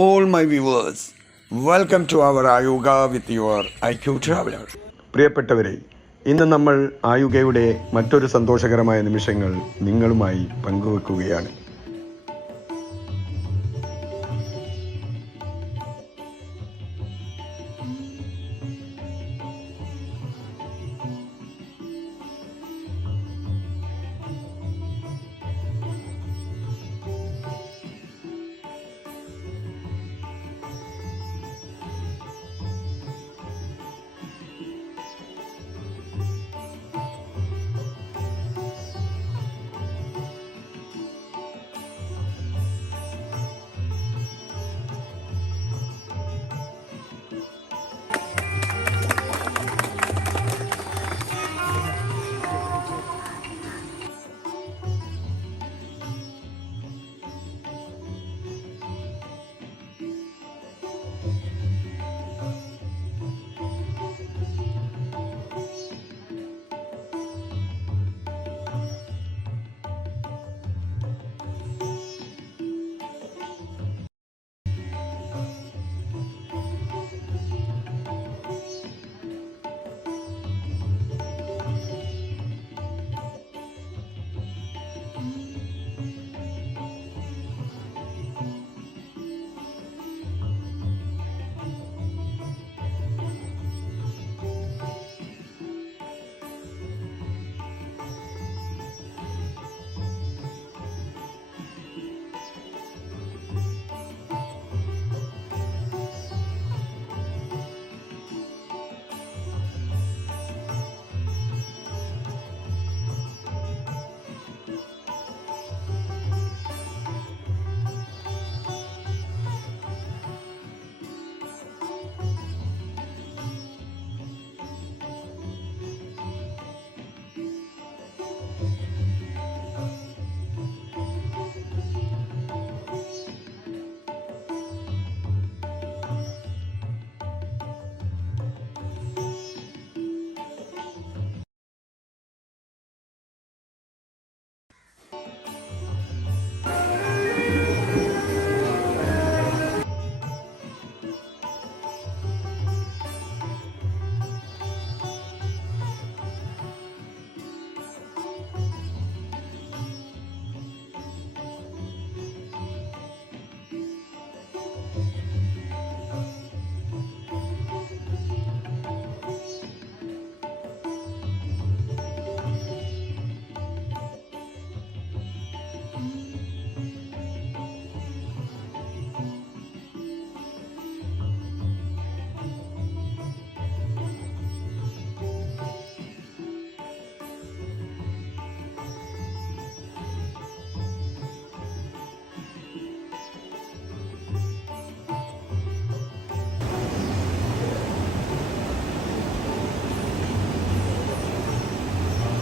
all my viewers, welcome to our Ayuga with your IQ Traveler. പ്രിയപ്പെട്ടവരെ, ഇന്ന് നമ്മൾ ആയുഗയുടെ മറ്റൊരു സന്തോഷകരമായ നിമിഷങ്ങൾ നിങ്ങളുമായി പങ്കുവെക്കുകയാണ്.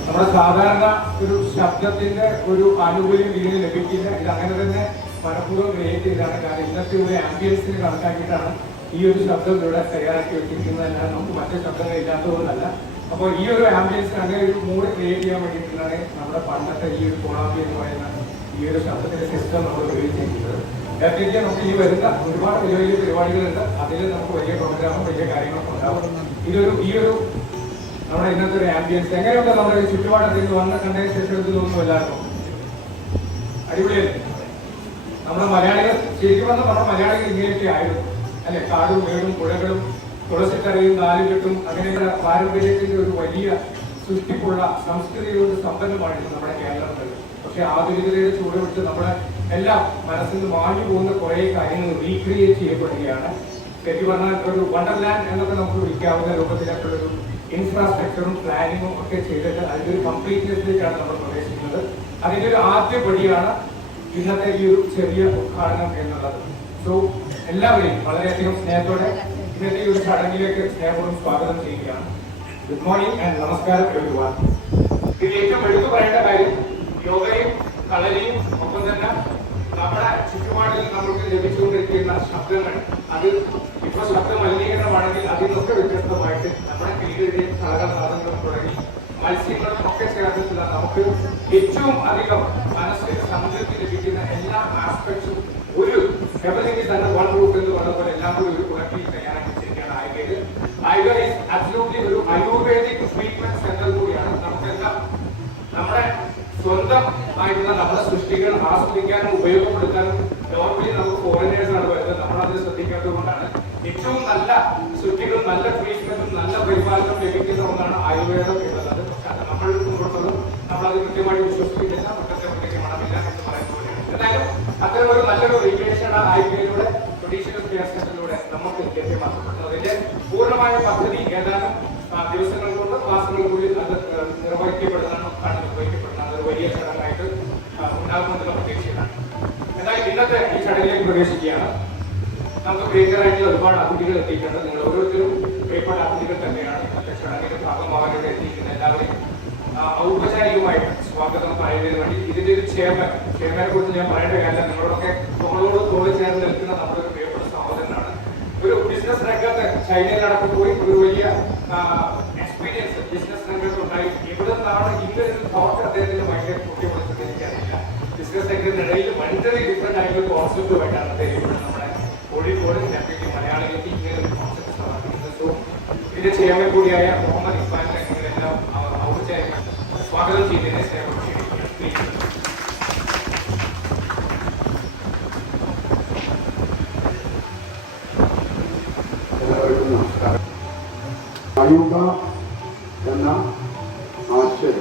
നമ്മുടെ സാധാരണ ഒരു ശബ്ദത്തിന്റെ ഒരു ആനുകൂല്യം ഇതിന് ലഭിക്കില്ല. ഇത് അങ്ങനെ തന്നെ മനഃപൂർവ്വം ക്രിയേറ്റ് ചെയ്താണ്. കാരണം ഇന്നത്തെ ഒരു ആംബിയൻസിന് കണക്കാക്കിയിട്ടാണ് ഈ ഒരു ശബ്ദം ഇവിടെ തയ്യാറാക്കി വെച്ചിരിക്കുന്നതല്ല, നമുക്ക് മറ്റു ശബ്ദങ്ങൾ ഇല്ലാത്തതുകൊണ്ടല്ല. അപ്പോൾ ഈ ഒരു ആംബിയൻസിന് അങ്ങനെ ഒരു മൂഡ് ക്രിയേറ്റ് ചെയ്യാൻ വേണ്ടിയിട്ടാണ് നമ്മുടെ പണ്ടത്തെ ഈ ഒരു കോളാമ്പി എന്ന് പറയുന്ന ഈ ഒരു ശബ്ദത്തിന്റെ സിസ്റ്റം നമ്മൾ ഉപയോഗിച്ചിരിക്കുന്നത്. ഡെഫിനറ്റ്ലി നമുക്ക് ഈ വരുന്ന ഒരുപാട് വലിയ വലിയ പരിപാടികളുണ്ട്. അതിൽ നമുക്ക് വലിയ പ്രോഗ്രാമും വലിയ കാര്യങ്ങളൊക്കെ ഉണ്ടാവും. ഈ ഒരു നമ്മുടെ ഇന്നത്തെ ഒരു ആംബിയൻസ് എങ്ങനെയുണ്ട്? നമ്മുടെ ചുറ്റുപാടത്തിൽ വന്ന കണ്ടതിന് ശേഷം ഇത് തോന്നുന്നു എല്ലാവർക്കും അടിപൊളിയല്ലേ? നമ്മുടെ മലയാളികൾ ശരിക്കും വന്ന നമ്മുടെ മലയാളികൾ ഇങ്ങനെയൊക്കെ ആയിരുന്നു അല്ലെ? കാടും വീടും പുഴകളും തുളസിക്കരയും നാലുകെട്ടും അങ്ങനെയുള്ള പാരമ്പര്യത്തിന്റെ ഒരു വലിയ സൃഷ്ടിപ്പുള്ള സംസ്കൃതിയോട് സമ്പന്നമായിരുന്നു നമ്മുടെ കേരളത്തിൽ. പക്ഷെ ആധുനികതയുടെ ചൂട് വിട്ട് നമ്മുടെ എല്ലാം മനസ്സിൽ നിന്ന് മാഞ്ഞു പോകുന്ന കുറെ കാര്യങ്ങൾ റീക്രിയേറ്റ് ചെയ്യപ്പെടുകയാണ്. ശരിക്കും പറഞ്ഞാൽ ഒരു വണ്ടർലാൻഡ് എന്നൊക്കെ നമുക്ക് വിളിക്കാവുന്ന രൂപത്തിലേക്കുള്ളൊരു ഇൻഫ്രാസ്ട്രക്ചറും പ്ലാനിങ്ങും ഒക്കെ ചെയ്തിട്ട് അതിൻ്റെ ഒരു കംപ്ലീറ്റ്നെസ്സിലേക്കാണ് നമ്മൾ പ്രവേശിക്കുന്നത്. അതിൻ്റെ ഒരു ആദ്യ പടിയാണ് ഇന്നത്തെ ഈ ഒരു ചെറിയ ഉദ്ഘാടനം എന്നുള്ളത്. സോ എല്ലാവരെയും വളരെയധികം സ്നേഹത്തോടെ ഇന്നത്തെ ഈ ഒരു ചടങ്ങിലേക്ക് സ്നേഹപൂർവ്വം സ്വാഗതം ചെയ്യുകയാണ്. ഗുഡ് മോർണിംഗ് ആൻഡ് നമസ്കാരം എവരിവൺ. ഇതിൽ ഏറ്റവും എടുത്തു പറയേണ്ട കാര്യം യോഗയും കളരിയും ഒപ്പം തന്നെ നമ്മുടെ ചുറ്റുപാടിൽ നമുക്ക് ലഭിച്ചുകൊണ്ടിരിക്കുന്ന ശബ്ദങ്ങൾ, അത് ഇപ്പൊ ശബ്ദ മലിനീകരണമാണെങ്കിൽ അതിൽ നിന്നൊക്കെ വ്യത്യസ്തമായിട്ട് നമ്മുടെ കിളികളുടെയും കളകനാദങ്ങളും തുടങ്ങി മത്സ്യങ്ങളും ഒക്കെ ചേർന്നിട്ടുള്ള നമുക്ക് ഏറ്റവും അധികം മനസ്സിന് സംതൃപ്തി ലഭിക്കുന്ന എല്ലാ ആസ്പെക്ട്സും ഒരു everything is under one roof എന്ന് പറഞ്ഞ പോലെ എല്ലാം കൂടി ഒരു കുടക്കീഴിൽ തയ്യാറാക്കി വെച്ചിരിക്കുകയാണ് ആയുർവേദ. ആയുർവേദ is absolutely ഒരു ആയുർവേദിക് ട്രീറ്റ്മെന്റ് സെന്റർ കൂടിയാണ്. നമുക്കെല്ലാം നമ്മുടെ സ്വന്തം ആയിട്ടുള്ള നമ്മുടെ സൃഷ്ടികൾ ആസ്വദിക്കാനും ഉപയോഗപ്പെടുത്താനും നോർമലി നമുക്ക് ഫോറിനേഴ്സ് ആണ് വരുന്നത്. നമ്മളത് ശ്രദ്ധിക്കാത്തത് കൊണ്ടാണ് ഏറ്റവും നല്ല സൃഷ്ടികളും നല്ല ട്രീറ്റ്മെന്റും നല്ല പരിപാലനം ലഭിക്കുന്ന ഒന്നാണ് ആയുർവേദം എന്നുള്ളത്. പക്ഷെ അത് നമ്മൾ കൊണ്ടുവന്നതും നമ്മളത് കൃത്യമായിട്ട് വിശ്വസിക്കുന്നില്ല, മറ്റത്തെ മണമില്ല എന്ന് പറയുന്ന പോലെയാണ്. എന്തായാലും അത്തരം ഒരു നല്ലൊരു റെഗുലേഷൻ ആയുർവേദയുടെ ട്രഡീഷണൽ കെയർ സെന്ററിലൂടെ നമുക്ക് ലഭ്യമാക്കപ്പെടുന്നത്. അതിന്റെ പൂർണ്ണമായ പദ്ധതി ഏതാനും ദിവസങ്ങൾ കൊണ്ട് മാസങ്ങൾക്കുള്ളിൽ അത് നിർവഹിക്കപ്പെടുന്നതാണ് ഒരു വലിയ ചടങ്ങായിട്ട് ഉണ്ടാകുമെന്നുള്ള പ്രതീക്ഷയാണ്. എന്തായാലും ഇന്നത്തെ ഈ ചടങ്ങിലേക്ക് പ്രവേശിക്കുകയാണ്. നമുക്ക് പ്രിയങ്കരായിട്ടുള്ള ഒരുപാട് അതിഥികൾ എത്തിയിട്ടുണ്ട്. നിങ്ങൾ ഓരോരുത്തരും പ്രിയപ്പെട്ട അതിഥികൾ തന്നെയാണ്. ഇന്നത്തെ ചടങ്ങിന്റെ ഭാഗമാകാൻ എത്തിയിരിക്കുന്ന എല്ലാവരെയും ഔപചാരികമായിട്ട് സ്വാഗതം പറയുന്നതിന് വേണ്ടി ഇതിന്റെ ഒരു ചെയർമാനെ കുറിച്ച് ഞാൻ പറയേണ്ട കാര്യം നിങ്ങളോടൊക്കെ തോളോട് ചേർന്ന് നിൽക്കുന്ന നമ്മുടെ ഒരു പ്രിയപ്പെട്ട സഹോദരനാണ്. ഒരു ബിസിനസ് രംഗത്ത് ചൈനയിലടക്കം പോയി ഒരു വലിയ എക്സ്പീരിയൻസ് ബിസിനസ് രംഗത്ത് ഉണ്ടായി. എവിടെ നിന്നാണ് ഇങ്ങനൊരു തോട്ട് അദ്ദേഹത്തിന്റെ ഭയങ്കര കുട്ടിയെടുത്തിട്ട് എനിക്കറിയില്ല. ബിസിനസ് രംഗത്തിനിടയിൽ വളരെ ഡിഫറെന്റ് ആയിട്ടുള്ള കോൺസെപ്റ്റുമായിട്ടാണ് അദ്ദേഹം ഇവിടെ നമ്മുടെ കോഴിക്കോട് ഡെപ്യൂട്ടി മലയാളികൾക്ക് ഇങ്ങനെ ഒരു കോൺസെപ്റ്റ് സ്ഥാപിക്കുന്നത്. സോ ഇതിന്റെ ചെയർമാൻ കൂടിയായ മുഹമ്മദ് ഇക്ബാലിനെ നിങ്ങളെല്ലാം ഔപചാരിക സ്വാഗതം ചെയ്യുന്നതിനെ സേവനം ക്ഷണിക്കുകയാണ്. എല്ലാവർക്കും നമസ്കാരം. ആയുക എന്ന ആശയം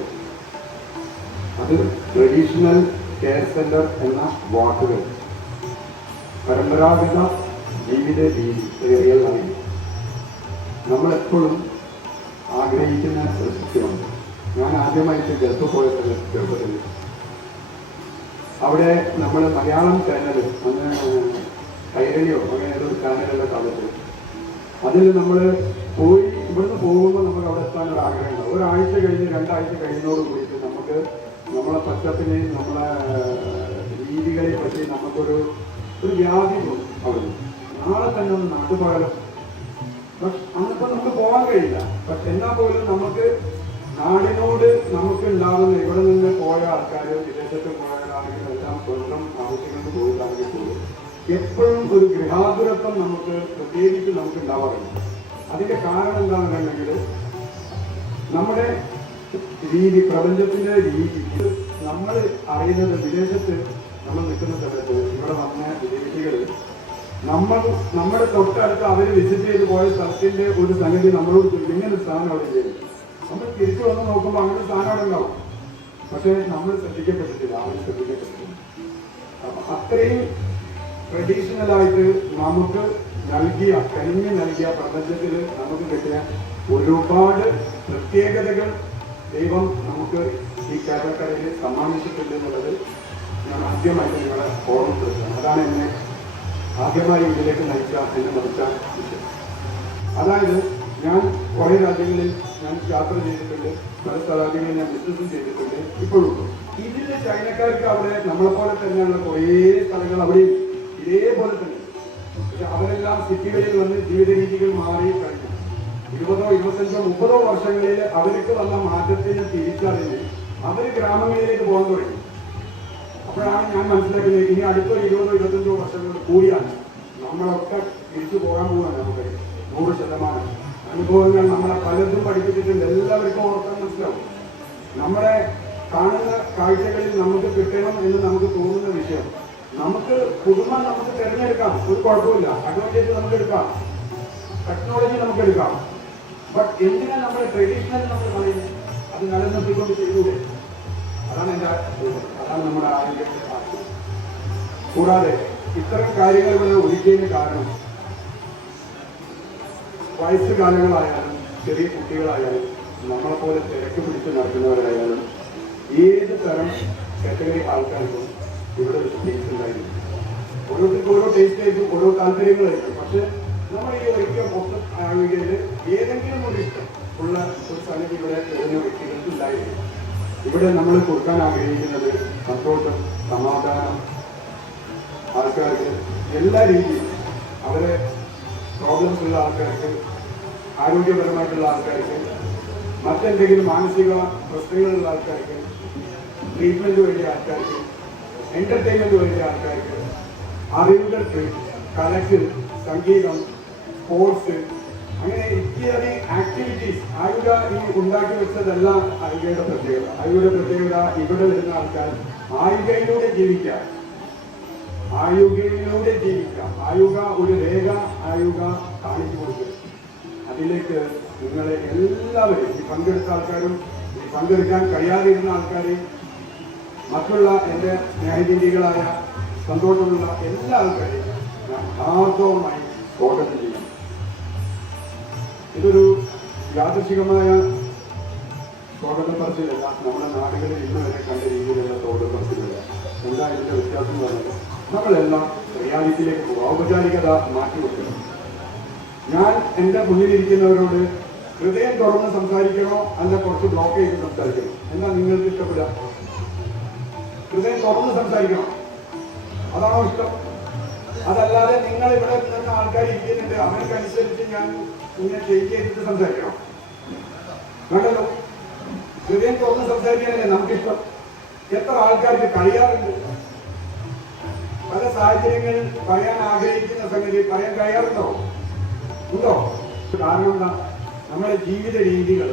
അത് ട്രഡീഷണൽ കെയർ സെന്റർ എന്ന വാക്കുകൾ പരമ്പരാഗത ജീവിത രീതികളായി നമ്മളെപ്പോഴും ആഗ്രഹിക്കുന്ന ഒരു സത്യമുണ്ട്. ഞാൻ ആദ്യമായിട്ട് ഗൾഫ് പോയ ചെറുപ്പത്തിൽ അവിടെ നമ്മൾ മലയാളം ചാനൽ അന്ന് കൈരളിയോ അങ്ങനെ ഏതൊരു ചാനലുള്ള കാലത്ത് അതിൽ നമ്മൾ പോയി ഇവിടുന്ന് പോകുമ്പോൾ നമുക്ക് അവിടെ എത്താൻ ഒരു ആഗ്രഹം ഉണ്ടാവും. ഒരാഴ്ച കഴിഞ്ഞ് 2 ആഴ്ച കഴിയുന്നതോട് കൂടിയിട്ട് നമുക്ക് നമ്മളെ പച്ചപ്പിനെയും നമ്മളെ രീതികളെ പറ്റി നമുക്കൊരു വ്യാധി തോന്നും. അവിടെ നാളെ തന്നെ ഒന്ന് നാട്ടുപാലം പക്ഷെ അന്നിപ്പോൾ നമുക്ക് പോകാൻ കഴിയില്ല. പക്ഷെ എന്നാൽ പോലും നമുക്ക് നാടിനോട് നമുക്ക് ഉണ്ടാകുന്ന ഇവിടെ നിന്ന് പോയ ആൾക്കാർ വിദേശത്ത് പോയവരാണെങ്കിലും എല്ലാം സ്വന്തം ആവശ്യങ്ങൾക്ക് പോയതാണെങ്കിൽ പോലും എപ്പോഴും ഒരു ഗൃഹാതുരത്വം നമുക്ക് പ്രത്യേകിച്ച് നമുക്ക് ഉണ്ടാവാറുണ്ട്. അതിന്റെ കാരണം എന്താണെന്നുണ്ടെങ്കിൽ നമ്മുടെ രീതി, പ്രപഞ്ചത്തിന്റെ രീതി നമ്മൾ അറിയുന്നത് വിദേശത്ത് നമ്മൾ നിൽക്കുന്ന സമയത്ത് ഇവിടെ വന്ന വിദേശികൾ നമ്മുടെ തൊട്ടടുത്ത് അവർ വിസിറ്റ് ചെയ്ത് പോയ സ്ഥലത്തിന്റെ ഒരു സംഗതി നമ്മളോട് ഇങ്ങനെ ഒരു സ്ഥാനം അവിടെ ചെയ്തു. നമ്മൾ തിരിച്ചു വന്ന് നോക്കുമ്പോൾ അങ്ങനെ ഒരു സ്ഥാനം അവിടെ ഉണ്ടാവും. പക്ഷെ നമ്മൾ ശ്രദ്ധിക്കപ്പെട്ടിട്ടില്ല, അവർ ശ്രദ്ധിക്കപ്പെട്ടിട്ടില്ല. അത്രയും ട്രഡീഷണലായിട്ട് നമുക്ക് കനിഞ്ഞ് നൽകിയ പ്രപഞ്ചത്തിൽ നമുക്ക് കിട്ടിയ ഒരുപാട് പ്രത്യേകതകൾ ദൈവം നമുക്ക് ഈ കേരളക്കരയിൽ സമ്മാനിച്ചിട്ടുണ്ട് എന്നുള്ളത് ഞാൻ ആദ്യമായിട്ട് നിങ്ങളെ ഓർമ്മപ്പെടുത്തുകയാണ്. അതാണ് എന്നെ ആദ്യമായി ഇതിലേക്ക് എന്നെ നയിച്ച വിഷയം. അതായത് ഞാൻ കുറേ രാജ്യങ്ങളിൽ ഞാൻ യാത്ര ചെയ്തിട്ടുണ്ട്, പല രാജ്യങ്ങളിൽ ഞാൻ ബിസിനസ്സും ചെയ്തിട്ടുണ്ട്, ഇപ്പോഴും. ഇതിൽ ചൈനക്കാർക്ക് അവിടെ നമ്മളെപ്പോലെ തന്നെയുള്ള കുറേ സ്ഥലങ്ങൾ അവിടെ ഇതേപോലെ തന്നെ. പക്ഷെ അവരെല്ലാം സിറ്റികളിൽ വന്ന് ജീവിത രീതികൾ മാറി കഴിഞ്ഞു. 20, 25, 30 വർഷങ്ങളിൽ അവർക്ക് വന്ന മാറ്റത്തിന് തിരിച്ചറിഞ്ഞ് അവർ ഗ്രാമങ്ങളിലേക്ക് പോകാൻ തുടങ്ങി. അപ്പോഴാണ് ഞാൻ മനസ്സിലാക്കുന്നത് ഇനി അടുത്ത 20, 25 വർഷങ്ങൾ കൂടിയാണ് നമ്മളൊക്കെ തിരിച്ചു പോകാൻ പോകാൻ നമുക്ക് 100% അനുഭവങ്ങൾ നമ്മളെ പലതും പഠിപ്പിച്ചിട്ടുണ്ട്. എല്ലാവർക്കും ഓർക്കാൻ മനസ്സിലാവും. നമ്മുടെ കാണുന്ന കാഴ്ചകളിൽ നമുക്ക് കിട്ടണം എന്ന് നമുക്ക് തോന്നുന്ന വിഷയം നമുക്ക് പുതുമ നമുക്ക് തിരഞ്ഞെടുക്കാം, ഒരു കുഴപ്പമില്ല. അഡ്വാൻറ്റേജ് നമുക്ക് എടുക്കാം, ടെക്നോളജി നമുക്ക് എടുക്കാം. ബട്ട് എന്തിനാ നമ്മുടെ ട്രഡീഷണൽ നമ്മൾ പറയുന്നത്? അത് നിലനിർത്തിക്കൊണ്ട് ചെയ്യൂടെ? അതാണ് നമ്മുടെ ആരോഗ്യത്തിന്റെ ആവശ്യം. കൂടാതെ ഇത്തരം കാര്യങ്ങൾ ഇവിടെ ഒഴിക്കുന്നതിന് കാരണം വയസ്സുകാലങ്ങളായാലും ചെറിയ കുട്ടികളായാലും നമ്മളെപ്പോലെ തിരക്ക് പിടിച്ച് നടക്കുന്നവരായാലും ഏത് തരം കാറ്റഗറി ആൾക്കാർക്കും ഇവിടെ ഒരു ടേസ്റ്റ് ഉണ്ടായിരുന്നു. ഓരോരുത്തർക്കും ഓരോ ടേസ്റ്റ് ആയിരിക്കും, ഓരോ താല്പര്യങ്ങളായിരിക്കും. പക്ഷെ നമ്മൾ ഈ ഒരിക്കൽ മൊത്തം ആളുകളിൽ ഏതെങ്കിലും ഒരു ഇഷ്ടം ഉള്ള ഒരു സംഗതി ഇവിടെ വരുന്ന വ്യക്തികൾക്ക് ഉണ്ടായിരുന്നു. ഇവിടെ നമ്മൾ കൊടുക്കാൻ ആഗ്രഹിക്കുന്നത് സന്തോഷം, സമാധാനം, ആൾക്കാർക്ക് എല്ലാ രീതിയിലും അവരെ പ്രോബ്ലംസ് ഉള്ള ആൾക്കാർക്ക്, ആരോഗ്യപരമായിട്ടുള്ള ആൾക്കാർക്ക്, മറ്റെന്തെങ്കിലും മാനസിക പ്രശ്നങ്ങളുള്ള ആൾക്കാർക്ക്, ട്രീറ്റ്മെന്റ് വേണ്ടിയ ആൾക്കാർക്ക്, എന്റർടൈൻമെന്റ് വേണ്ടിയ ആൾക്കാർക്ക്, അറിവുകൾക്ക് കലക്ക്, സംഗീതം, സ്പോർട്സ്, അങ്ങനെ ഇത്യാദി ആക്ടിവിറ്റീസ് ആയുധ ഈ ഉണ്ടാക്കി വെച്ചതല്ല ആയുധയുടെ പ്രത്യേകത. ആയുധയുടെ പ്രത്യേകത ഇവിടെ വരുന്ന ആൾക്കാർ ആയുധയിലൂടെ ജീവിക്കാം, ആയുധയിലൂടെ ജീവിക്കാം. ആയുധ ഒരു രേഖ ആയുധ കാണിച്ചു കൊടുക്കും. അതിലേക്ക് നിങ്ങളെ എല്ലാവരും, ഈ പങ്കെടുത്ത ആൾക്കാരും ഈ പങ്കെടുക്കാൻ കഴിയാതിരുന്ന ആൾക്കാരെയും മറ്റുള്ള എൻ്റെ സ്നേഹജീവികളായ സന്തോഷമുള്ള എല്ലാ ആൾക്കാരെയും ഞാൻ ഹാർദവമായി സ്വാഗതം ചെയ്യും. ഇതൊരു യാദൃശികമായ സ്വാഗത പറച്ചിലല്ല, നമ്മുടെ നാടുകളിൽ ഇന്ന് വരെ കണ്ട രീതിയിലുള്ള സ്വാഗത പറച്ചിലല്ല. എന്താ ഇതിന്റെ വ്യത്യാസം പറഞ്ഞത്? നമ്മളെല്ലാം റിയാലിറ്റിയിലേക്ക് പോകും, ഔപചാരികത മാറ്റിവെക്കണം. ഞാൻ എൻ്റെ മുന്നിലിരിക്കുന്നവരോട് ഹൃദയം തുറന്ന് സംസാരിക്കണോ അല്ല കുറച്ച് ബ്ലോക്ക് ചെയ്ത് സംസാരിക്കണോ? എന്താ നിങ്ങൾക്ക് ഇഷ്ടപ്പെടുക? ഹൃദയം തുറന്ന് സംസാരിക്കണം, അതാണോ ഇഷ്ടം? അതല്ലാതെ നിങ്ങൾ ഇവിടെ നിന്ന ആൾക്കാർ ഇരിക്കുന്നുണ്ട്, അവനക്കനുസരിച്ച് ഞാൻ ഇങ്ങനെ ചെയ്തിട്ട് സംസാരിക്കണം? വേണ്ടല്ലോ. ഹൃദയം തുറന്ന് സംസാരിക്കാനല്ലേ നമുക്കിഷ്ടം. എത്ര ആൾക്കാർക്ക് കഴിയാറുണ്ട്? പല സാഹചര്യങ്ങളിൽ പറയാൻ ആഗ്രഹിക്കുന്ന സംഗതി പറയാൻ കഴിയാറുണ്ടോ? ഉണ്ടോ? കാരണം എന്താ? നമ്മുടെ ജീവിത രീതികൾ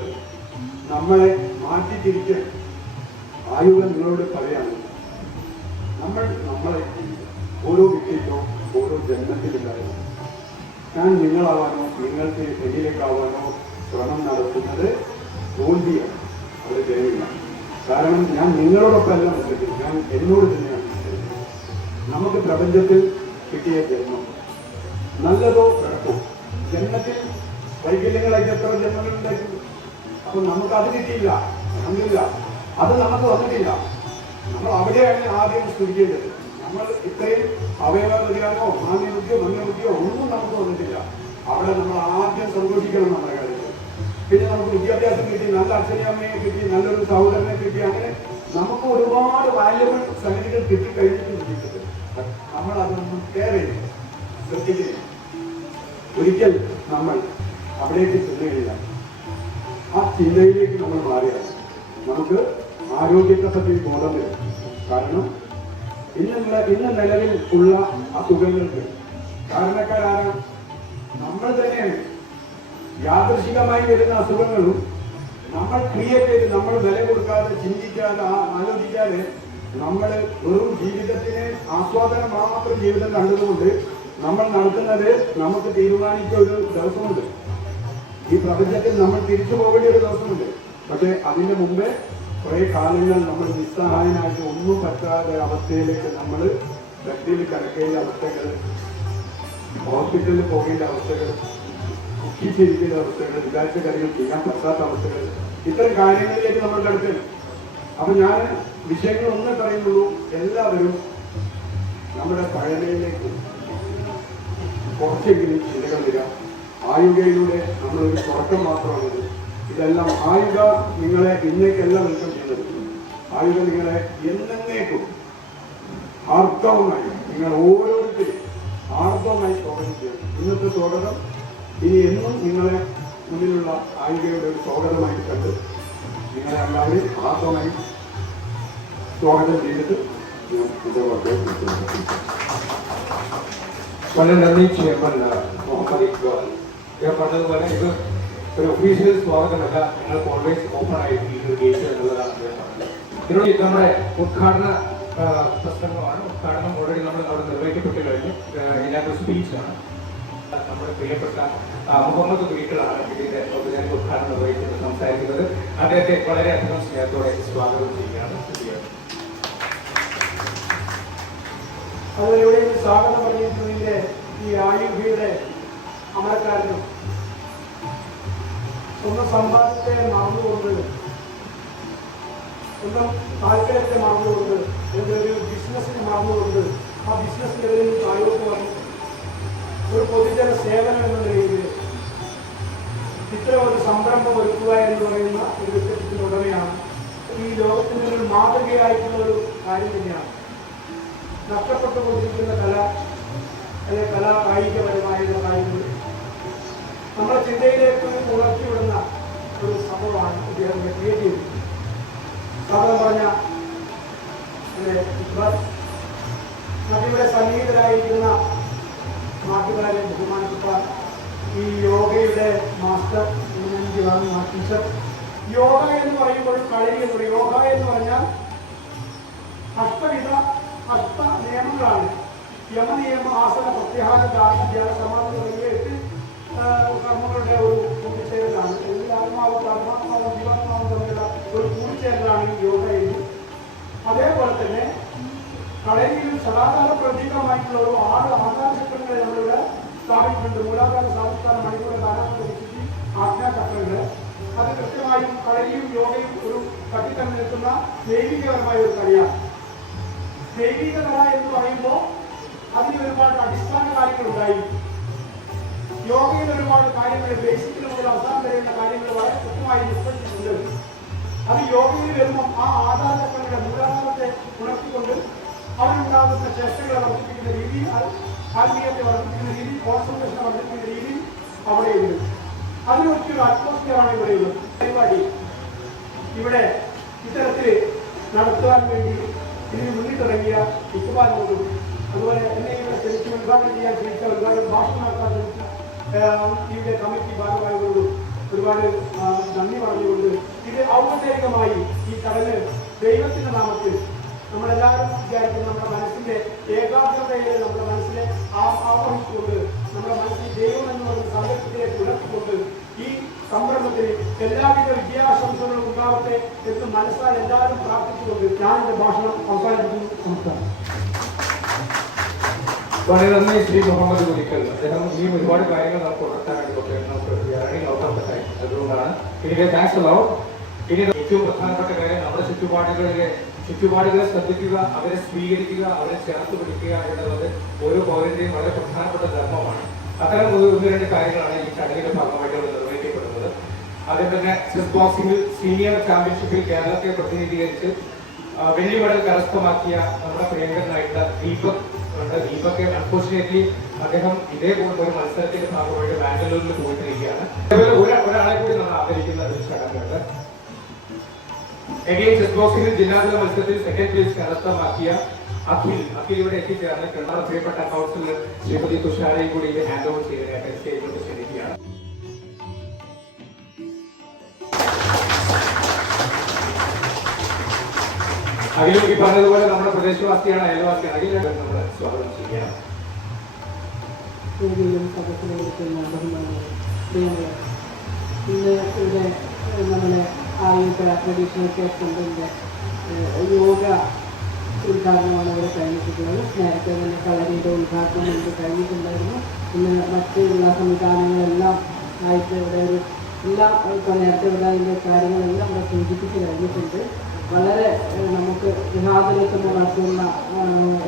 നമ്മളെ മാറ്റിത്തിരിച്ച് ആയുധം നിങ്ങളോട് പറയാണ്. നമ്മളെ ഓരോ വ്യക്തിത്വവും ഓരോ ജന്മത്തിലുണ്ടായിരുന്നു. ഞാൻ നിങ്ങളാവാനോ നിങ്ങൾക്ക് എന്നിലേക്കാവാനോ ശ്രമം നടത്തുന്നത് തോൽവിയാണ്, അത് ജയമില്ല. കാരണം ഞാൻ നിങ്ങളോടൊപ്പമല്ല മത്സരിക്കുന്നത്, ഞാൻ എന്നോട് തന്നെയാണ് മത്സരിക്കുന്നത്. നമുക്ക് പ്രപഞ്ചത്തിൽ കിട്ടിയ ജന്മം നല്ലതോ കിടക്കോ? ജന്മത്തിൽ വൈകല്യങ്ങളായിട്ട് എത്ര ജന്മങ്ങൾ ഉണ്ടായിട്ടുണ്ട്. അപ്പൊ നമുക്ക് അത് കിട്ടിയില്ല, അല്ല, അത് നമുക്ക് വന്നിട്ടില്ല. നമ്മൾ അവിടെയാണ് ആദ്യം സ്തുതിക്കേണ്ടത്. നമ്മൾ ഇത്രയും അവയവ വ്യതിയാനമോ മാന്യബുദ്ധിയോ മന്യബുദ്ധിയോ ഒന്നും നമുക്ക് വന്നിട്ടില്ല. അവിടെ നമ്മൾ ആദ്യം സന്തോഷിക്കണം നമ്മുടെ കാര്യത്തിൽ. പിന്നെ നമുക്ക് വിദ്യാഭ്യാസം കിട്ടി, നല്ല അച്ഛനമ്മയെ കിട്ടി, നല്ലൊരു സഹോദരനെ കിട്ടി, അങ്ങനെ നമുക്ക് ഒരുപാട് വാല്യബിൾ സംഗതികൾ കിട്ടിക്കഴിഞ്ഞിട്ടുണ്ട്. നമ്മൾ അതൊന്നും കെയർ ചെയ്യുന്നു, ശ്രദ്ധിക്കുന്നില്ല. ഒരിക്കൽ നമ്മൾ അവിടേക്ക് ചിന്തയില്ല. ആ ചിന്തയിലേക്ക് നമ്മൾ മാറിയാൽ നമുക്ക് ആരോഗ്യത്തെ പറ്റി ബോധം വരും. കാരണം ഇന്ന് നിലവിൽ ഉള്ള അസുഖങ്ങൾക്ക് കാരണക്കാരാണ് നമ്മൾ തന്നെയാണ്. യാദൃശികമായി വരുന്ന അസുഖങ്ങളും നമ്മൾ ക്രിയേറ്റ് ചെയ്ത്, നമ്മൾ വില കൊടുക്കാതെ, ചിന്തിക്കാതെ, ആലോചിക്കാതെ, നമ്മൾ വെറും ജീവിതത്തിന് ആസ്വാദനം മാത്രം ജീവിതം കണ്ടതുകൊണ്ട് നമ്മൾ നടത്തുന്നത് നമുക്ക് തീരുമാനിച്ച ഒരു ദിവസമുണ്ട്. ഈ പ്രപഞ്ചത്തിൽ നമ്മൾ തിരിച്ചു പോകേണ്ട ഒരു ദിവസമുണ്ട്. പക്ഷെ അതിന്റെ മുമ്പേ കുറെ കാലങ്ങൾ നമ്മൾ നിസ്സഹായനായിട്ട് ഒന്നും പറ്റാത്ത അവസ്ഥയിലേക്ക് നമ്മൾ ബെഡിൽ കിടക്കേണ്ട അവസ്ഥകൾ, ഹോസ്പിറ്റലിൽ പോകേണ്ട അവസ്ഥകൾ, കുക്കിച്ചിരിക്കേണ്ട അവസ്ഥകൾ, വിചാരിച്ച കാര്യങ്ങൾ ചെയ്യാൻ പറ്റാത്ത അവസ്ഥകൾ, ഇത്തരം കാര്യങ്ങളിലേക്ക് നമ്മൾ കിടക്കണം. അപ്പൊ ഞാൻ വിഷയങ്ങൾ ഒന്നേ പറയുന്നുള്ളൂ, എല്ലാവരും നമ്മുടെ പഴമയിലേക്ക് കുറച്ചെങ്കിലും ചിന്തകൾ വരിക. ആയുധയിലൂടെ നമ്മളൊരു തുടക്കം മാത്രമാണിത്. ഇതെല്ലാം ആയുധ നിങ്ങളെ ഇന്നേക്കല്ല വെൽക്കം ചെയ്യുന്നത്. ആയുധ നിങ്ങളെ എന്നേക്കും ആർദ്രവുമായി, നിങ്ങൾ ഓരോരുത്തരും ആർദ്രവുമായി സ്വാഗതം ചെയ്യും. ഇന്നത്തെ സ്വാഗതം ഇനി എന്നും നിങ്ങളെ മുന്നിലുള്ള ആയുധയുടെ ഒരു സ്വാഗതമായി കണ്ട് നിങ്ങളെ എല്ലാവരും ആർദ്രമായി സ്വാഗതം ചെയ്തിട്ട് വളരെ നന്ദി ചെയർമാൻ മുഹമ്മദ് ഇക്ബാൽ. ഞാൻ പറഞ്ഞതുപോലെ ഇത് ഒരു ഒഫീഷ്യൽ സ്വാഗതമല്ല, നിങ്ങൾക്ക് ഓൾവേസ് ഓപ്പൺ ആയിട്ട് ഈ ഒരു ഗേറ്റ് എന്നുള്ളതാണ് ഞാൻ പറഞ്ഞത്. ഇതിനോട് നമ്മുടെ ഉദ്ഘാടന പ്രസംഗമാണ്. ഉദ്ഘാടനം ഓൾറെഡി നമ്മൾ അവിടെ നിർവഹിക്കപ്പെട്ട് കഴിഞ്ഞു. ഇതിനകത്ത് സ്പീച്ചാണ്. നമ്മുടെ പ്രിയപ്പെട്ട മുഹമ്മദ് തുലിക്കളാണ് ഇതിന്റെ ഔപചാരിക ഉദ്ഘാടനം നിർവഹിച്ചിട്ട് സംസാരിക്കുന്നത്. അദ്ദേഹത്തെ വളരെയധികം സ്നേഹത്തോടെ സ്വാഗതം ചെയ്യുകയാണ്. അതുപോലെ ഇവിടെ സ്വാഗതം പറഞ്ഞിരിക്കുന്നതിന്റെ ഈ ആയുർവേദ അമരക്കാരനും സ്വന്തം സമ്പാദ്യത്തെ മറന്നുകൊണ്ട്, സ്വന്തം താല്പര്യത്തെ മറന്നുകൊണ്ട്, ഒരു ബിസിനസ്സിനെ മറന്നുകൊണ്ട് ആ ബിസിനസ് ലെവലിൽ താഴോട്ട് വന്നു ഒരു പൊതുജന സേവനം എന്ന നിലയിൽ ഇത്തരം ഒരു സംരംഭം ഒരുക്കുക എന്ന് പറയുന്ന ഒരു വ്യക്തിത്വത്തിന് ഉടമയാണ്. ഈ ലോകത്തിന് ഒരു മാതൃകയായിട്ടുള്ള ഒരു കാര്യം തന്നെയാണ്. നഷ്ടപ്പെട്ടുകൊണ്ടിരിക്കുന്ന കല, അല്ലെങ്കിൽ കായികപരമായുള്ള കാര്യങ്ങൾ നമ്മുടെ ചിന്തയിലേക്ക് ഉണർത്തിവിടുന്ന ഒരു സംഭവമാണ് ഇദ്ദേഹം ക്രിയേറ്റ് ചെയ്തത്. സാധാരണ പറഞ്ഞ ഇക്ബാൽ അതിവിടെ സന്നിഹിതരായിരിക്കുന്ന നാട്ടുകാരെ, ബഹുമാനപ്പെട്ട ഈ യോഗയുടെ മാസ്റ്റർ ടീച്ചർ. യോഗ എന്ന് പറയുമ്പോൾ കളരി എന്ന് പറയും. യോഗ എന്ന് പറഞ്ഞാൽ അഷ്ട നിയമങ്ങളാണ്. യമനിയമ, ആസന, പ്രത്യാഹാര, ധാരണ, ധ്യാന, സമാധി തുടങ്ങിയ 8 കർമ്മങ്ങളുടെ ഒരു കൂടിച്ചേരലാണ്. ആത്മാവും കർമാത്മാവും ജീവാത്മാവും തമ്മിലുള്ള ഒരു കൂടിച്ചേരലാണ് ഈ യോഗ എന്ന്. അതേപോലെ തന്നെ കളരിയിൽ സദാചാര പ്രതീകമായിട്ടുള്ള ഒരു 6 ആധാരചക്രങ്ങളെ നമ്മളിവിടെ സ്ഥാപിച്ചിട്ടുണ്ട്. മൂലാധാര, സാധിസ്ഥാന, മണിക്കൂർ, ധാരാളം, വിശുദ്ധി, ആജ്ഞാചക്രങ്ങൾ. അത് കൃത്യമായും കളരിയും യോഗയും ഒരു തട്ടിത്തന്നെ നിൽക്കുന്ന ദൈവികപരമായ ഒരു കളിയാണ്. ദൈവിക കല എന്ന് പറയുമ്പോൾ അതിന് ഒരുപാട് അടിസ്ഥാന കാര്യങ്ങളുണ്ടായിരിക്കും. യോഗയിൽ ഒരുപാട് കാര്യങ്ങൾ, ബേസിക്കിൽ മുതൽ അവസാനം വരെയുള്ള കാര്യങ്ങൾ വളരെ കൃത്യമായി നിഷ്പത്തിട്ടുണ്ട്. അത് യോഗയിൽ വരുമ്പോൾ ആ ആധാരചക്രങ്ങളുടെ മൂലാധാരത്തെ ഉണർത്തിക്കൊണ്ട് അവരുണ്ടാകുന്ന ചേഷ്ടകളെ വർദ്ധിപ്പിക്കുന്ന രീതിയിൽ, ആത്മീയത്തെ വർദ്ധിപ്പിക്കുന്ന രീതിയിൽ, കോൺസെൻട്രേഷനെ വർദ്ധിപ്പിക്കുന്ന രീതിയിൽ അവിടെയുണ്ട്. അതിനൊരു അറ്റ്മോസ്ഫിയറാണ് ഇവിടെയുള്ളത്. പരിപാടി ഇവിടെ ഇത്തരത്തിൽ നടത്തുവാൻ വേണ്ടി ഇതിന് മുന്നിട്ടിറങ്ങിയ ഇക്ബാലിനോടും അതുപോലെ എന്നെ ഇവിടെ ക്ഷണിച്ച് ഉദ്ഘാടനം ചെയ്യാൻ ക്ഷണിച്ച, ഒരുപാട് ഭാഷണം നടത്താൻ ക്ഷണിച്ച ഇവിടെ കമ്മിറ്റി ഭാഗമായവരോടും ഒരുപാട് നന്ദി പറഞ്ഞുകൊണ്ട് ഇത് ഔപചാരികമായി ഈ ചടങ്ങ് ദൈവത്തിന്റെ നാമത്തിൽ നമ്മളെല്ലാവരും വിചാരിക്കും നമ്മുടെ മനസ്സിന്റെ ഏകാഗ്രതയെ നമ്മുടെ മനസ്സിനെ ആവഹിച്ചുകൊണ്ട് നമ്മുടെ മനസ്സിൽ ദൈവം എന്ന് പറയുന്ന സങ്കല്പത്തിലേക്ക് ഉണർത്തിക്കൊണ്ട് ഈ സംരംഭത്തിന് എല്ലാവിധ വിജയാശംസകളും ഉണ്ടാവട്ടെ എന്ന് മനസ്സാൽ എല്ലാവരും പ്രാർത്ഥിച്ചുകൊണ്ട് ഞാൻ എന്റെ ഭാഷണം അവസാനിപ്പിക്കുന്നു. നമസ്കാരം. വളരെ നന്ദി ശ്രീ മുഹമ്മദ് കുരിക്കൽ. അദ്ദേഹം ഈ ഒരുപാട് കാര്യങ്ങൾ നമുക്ക് ഉണർത്താനായിട്ട് നമുക്ക് running out of the time. അതുകൊണ്ടാണ് എനിക്ക് താങ്ക്സ് അലൗഡ്. ഇനി ഏറ്റവും പ്രധാനപ്പെട്ട കാര്യം നമ്മുടെ ചുറ്റുപാടുകളെ ശ്രദ്ധിക്കുക, അവരെ സ്വീകരിക്കുക, അവരെ ചേർത്ത് പിടിക്കുക എന്നുള്ളത് ഓരോ പൗരന്റെയും വളരെ പ്രധാനപ്പെട്ട ധർമ്മമാണ്. അത്തരം 1-2 കാര്യങ്ങളാണ് ഈ ചടങ്ങിന്റെ ഭാഗമായിട്ട് നിർവഹിക്കപ്പെടുന്നത്. അതേപോലെ തന്നെ ചെസ് ബോക്സിംഗിൽ സീനിയർ ചാമ്പ്യൻഷിപ്പിൽ കേരളത്തെ പ്രതിനിധീകരിച്ച് വെള്ളി മെഡൽ കരസ്ഥമാക്കിയ നമ്മുടെ പ്രിയങ്കരനായിട്ടുള്ള ദീപക് അൺഫോർച്ചുനേറ്റ്ലി അദ്ദേഹം ഇതേപോലത്തെ ഒരു മത്സരത്തിന്റെ ഭാഗമായിട്ട് ബാംഗ്ലൂരിൽ പോയിട്ടിരിക്കുകയാണ്. അതേപോലെ ഒരാളെ കൂടി നമ്മൾ ആദരിക്കുന്ന ഒരു ചടങ്ങുണ്ട്. ചെസ് ബോക്സിംഗിൽ ജില്ലാതല മത്സരത്തിൽ 2nd പ്ലേസ് കരസ്ഥമാക്കിയ അഖിൽ ഇവിടെ എത്തിച്ചേർന്നിട്ടുണ്ട്. പ്രിയപ്പെട്ട കൗൺസിലർ ശ്രീമതി തുഷാരയും കൂടി ഇത് ഹാൻഡ് ഓവർ ചെയ്യാനായിട്ട് സ്റ്റേജിലോട്ട് ക്ഷണിക്കുകയാണ്. അഖിലും ഈ പറഞ്ഞതുപോലെ നമ്മുടെ പ്രദേശവാസിയാണ്, അയൽവാസിയാണ്. അഖിലും നമ്മൾ സ്വാഗതം ചെയ്യുകയാണ്. ഇന്ന് ഇവിടെ നമ്മുടെ ആയുധ ട്രഡീഷണൽ കെയർ സെന്ററിന്റെ യോഗ ഉദ്ഘാടനമാണ് ഇവിടെ കഴിഞ്ഞിട്ടുള്ളത്. നേരത്തെ തന്നെ കളരിയുടെ ഉദ്ഘാടനം ഇവിടെ കഴിഞ്ഞിട്ടുണ്ടായിരുന്നു. ഇന്ന് മറ്റുള്ള സംവിധാനങ്ങളെല്ലാം ആയിട്ട് ഇവിടെ എല്ലാം നേരത്തെ ഇവിടെ അതിൻ്റെ കാര്യങ്ങളെല്ലാം ഇവിടെ സൂചിപ്പിച്ച് കഴിഞ്ഞിട്ടുണ്ട്. വളരെ നമുക്ക് ഗൃഹാതുരത്വം നടത്തുന്ന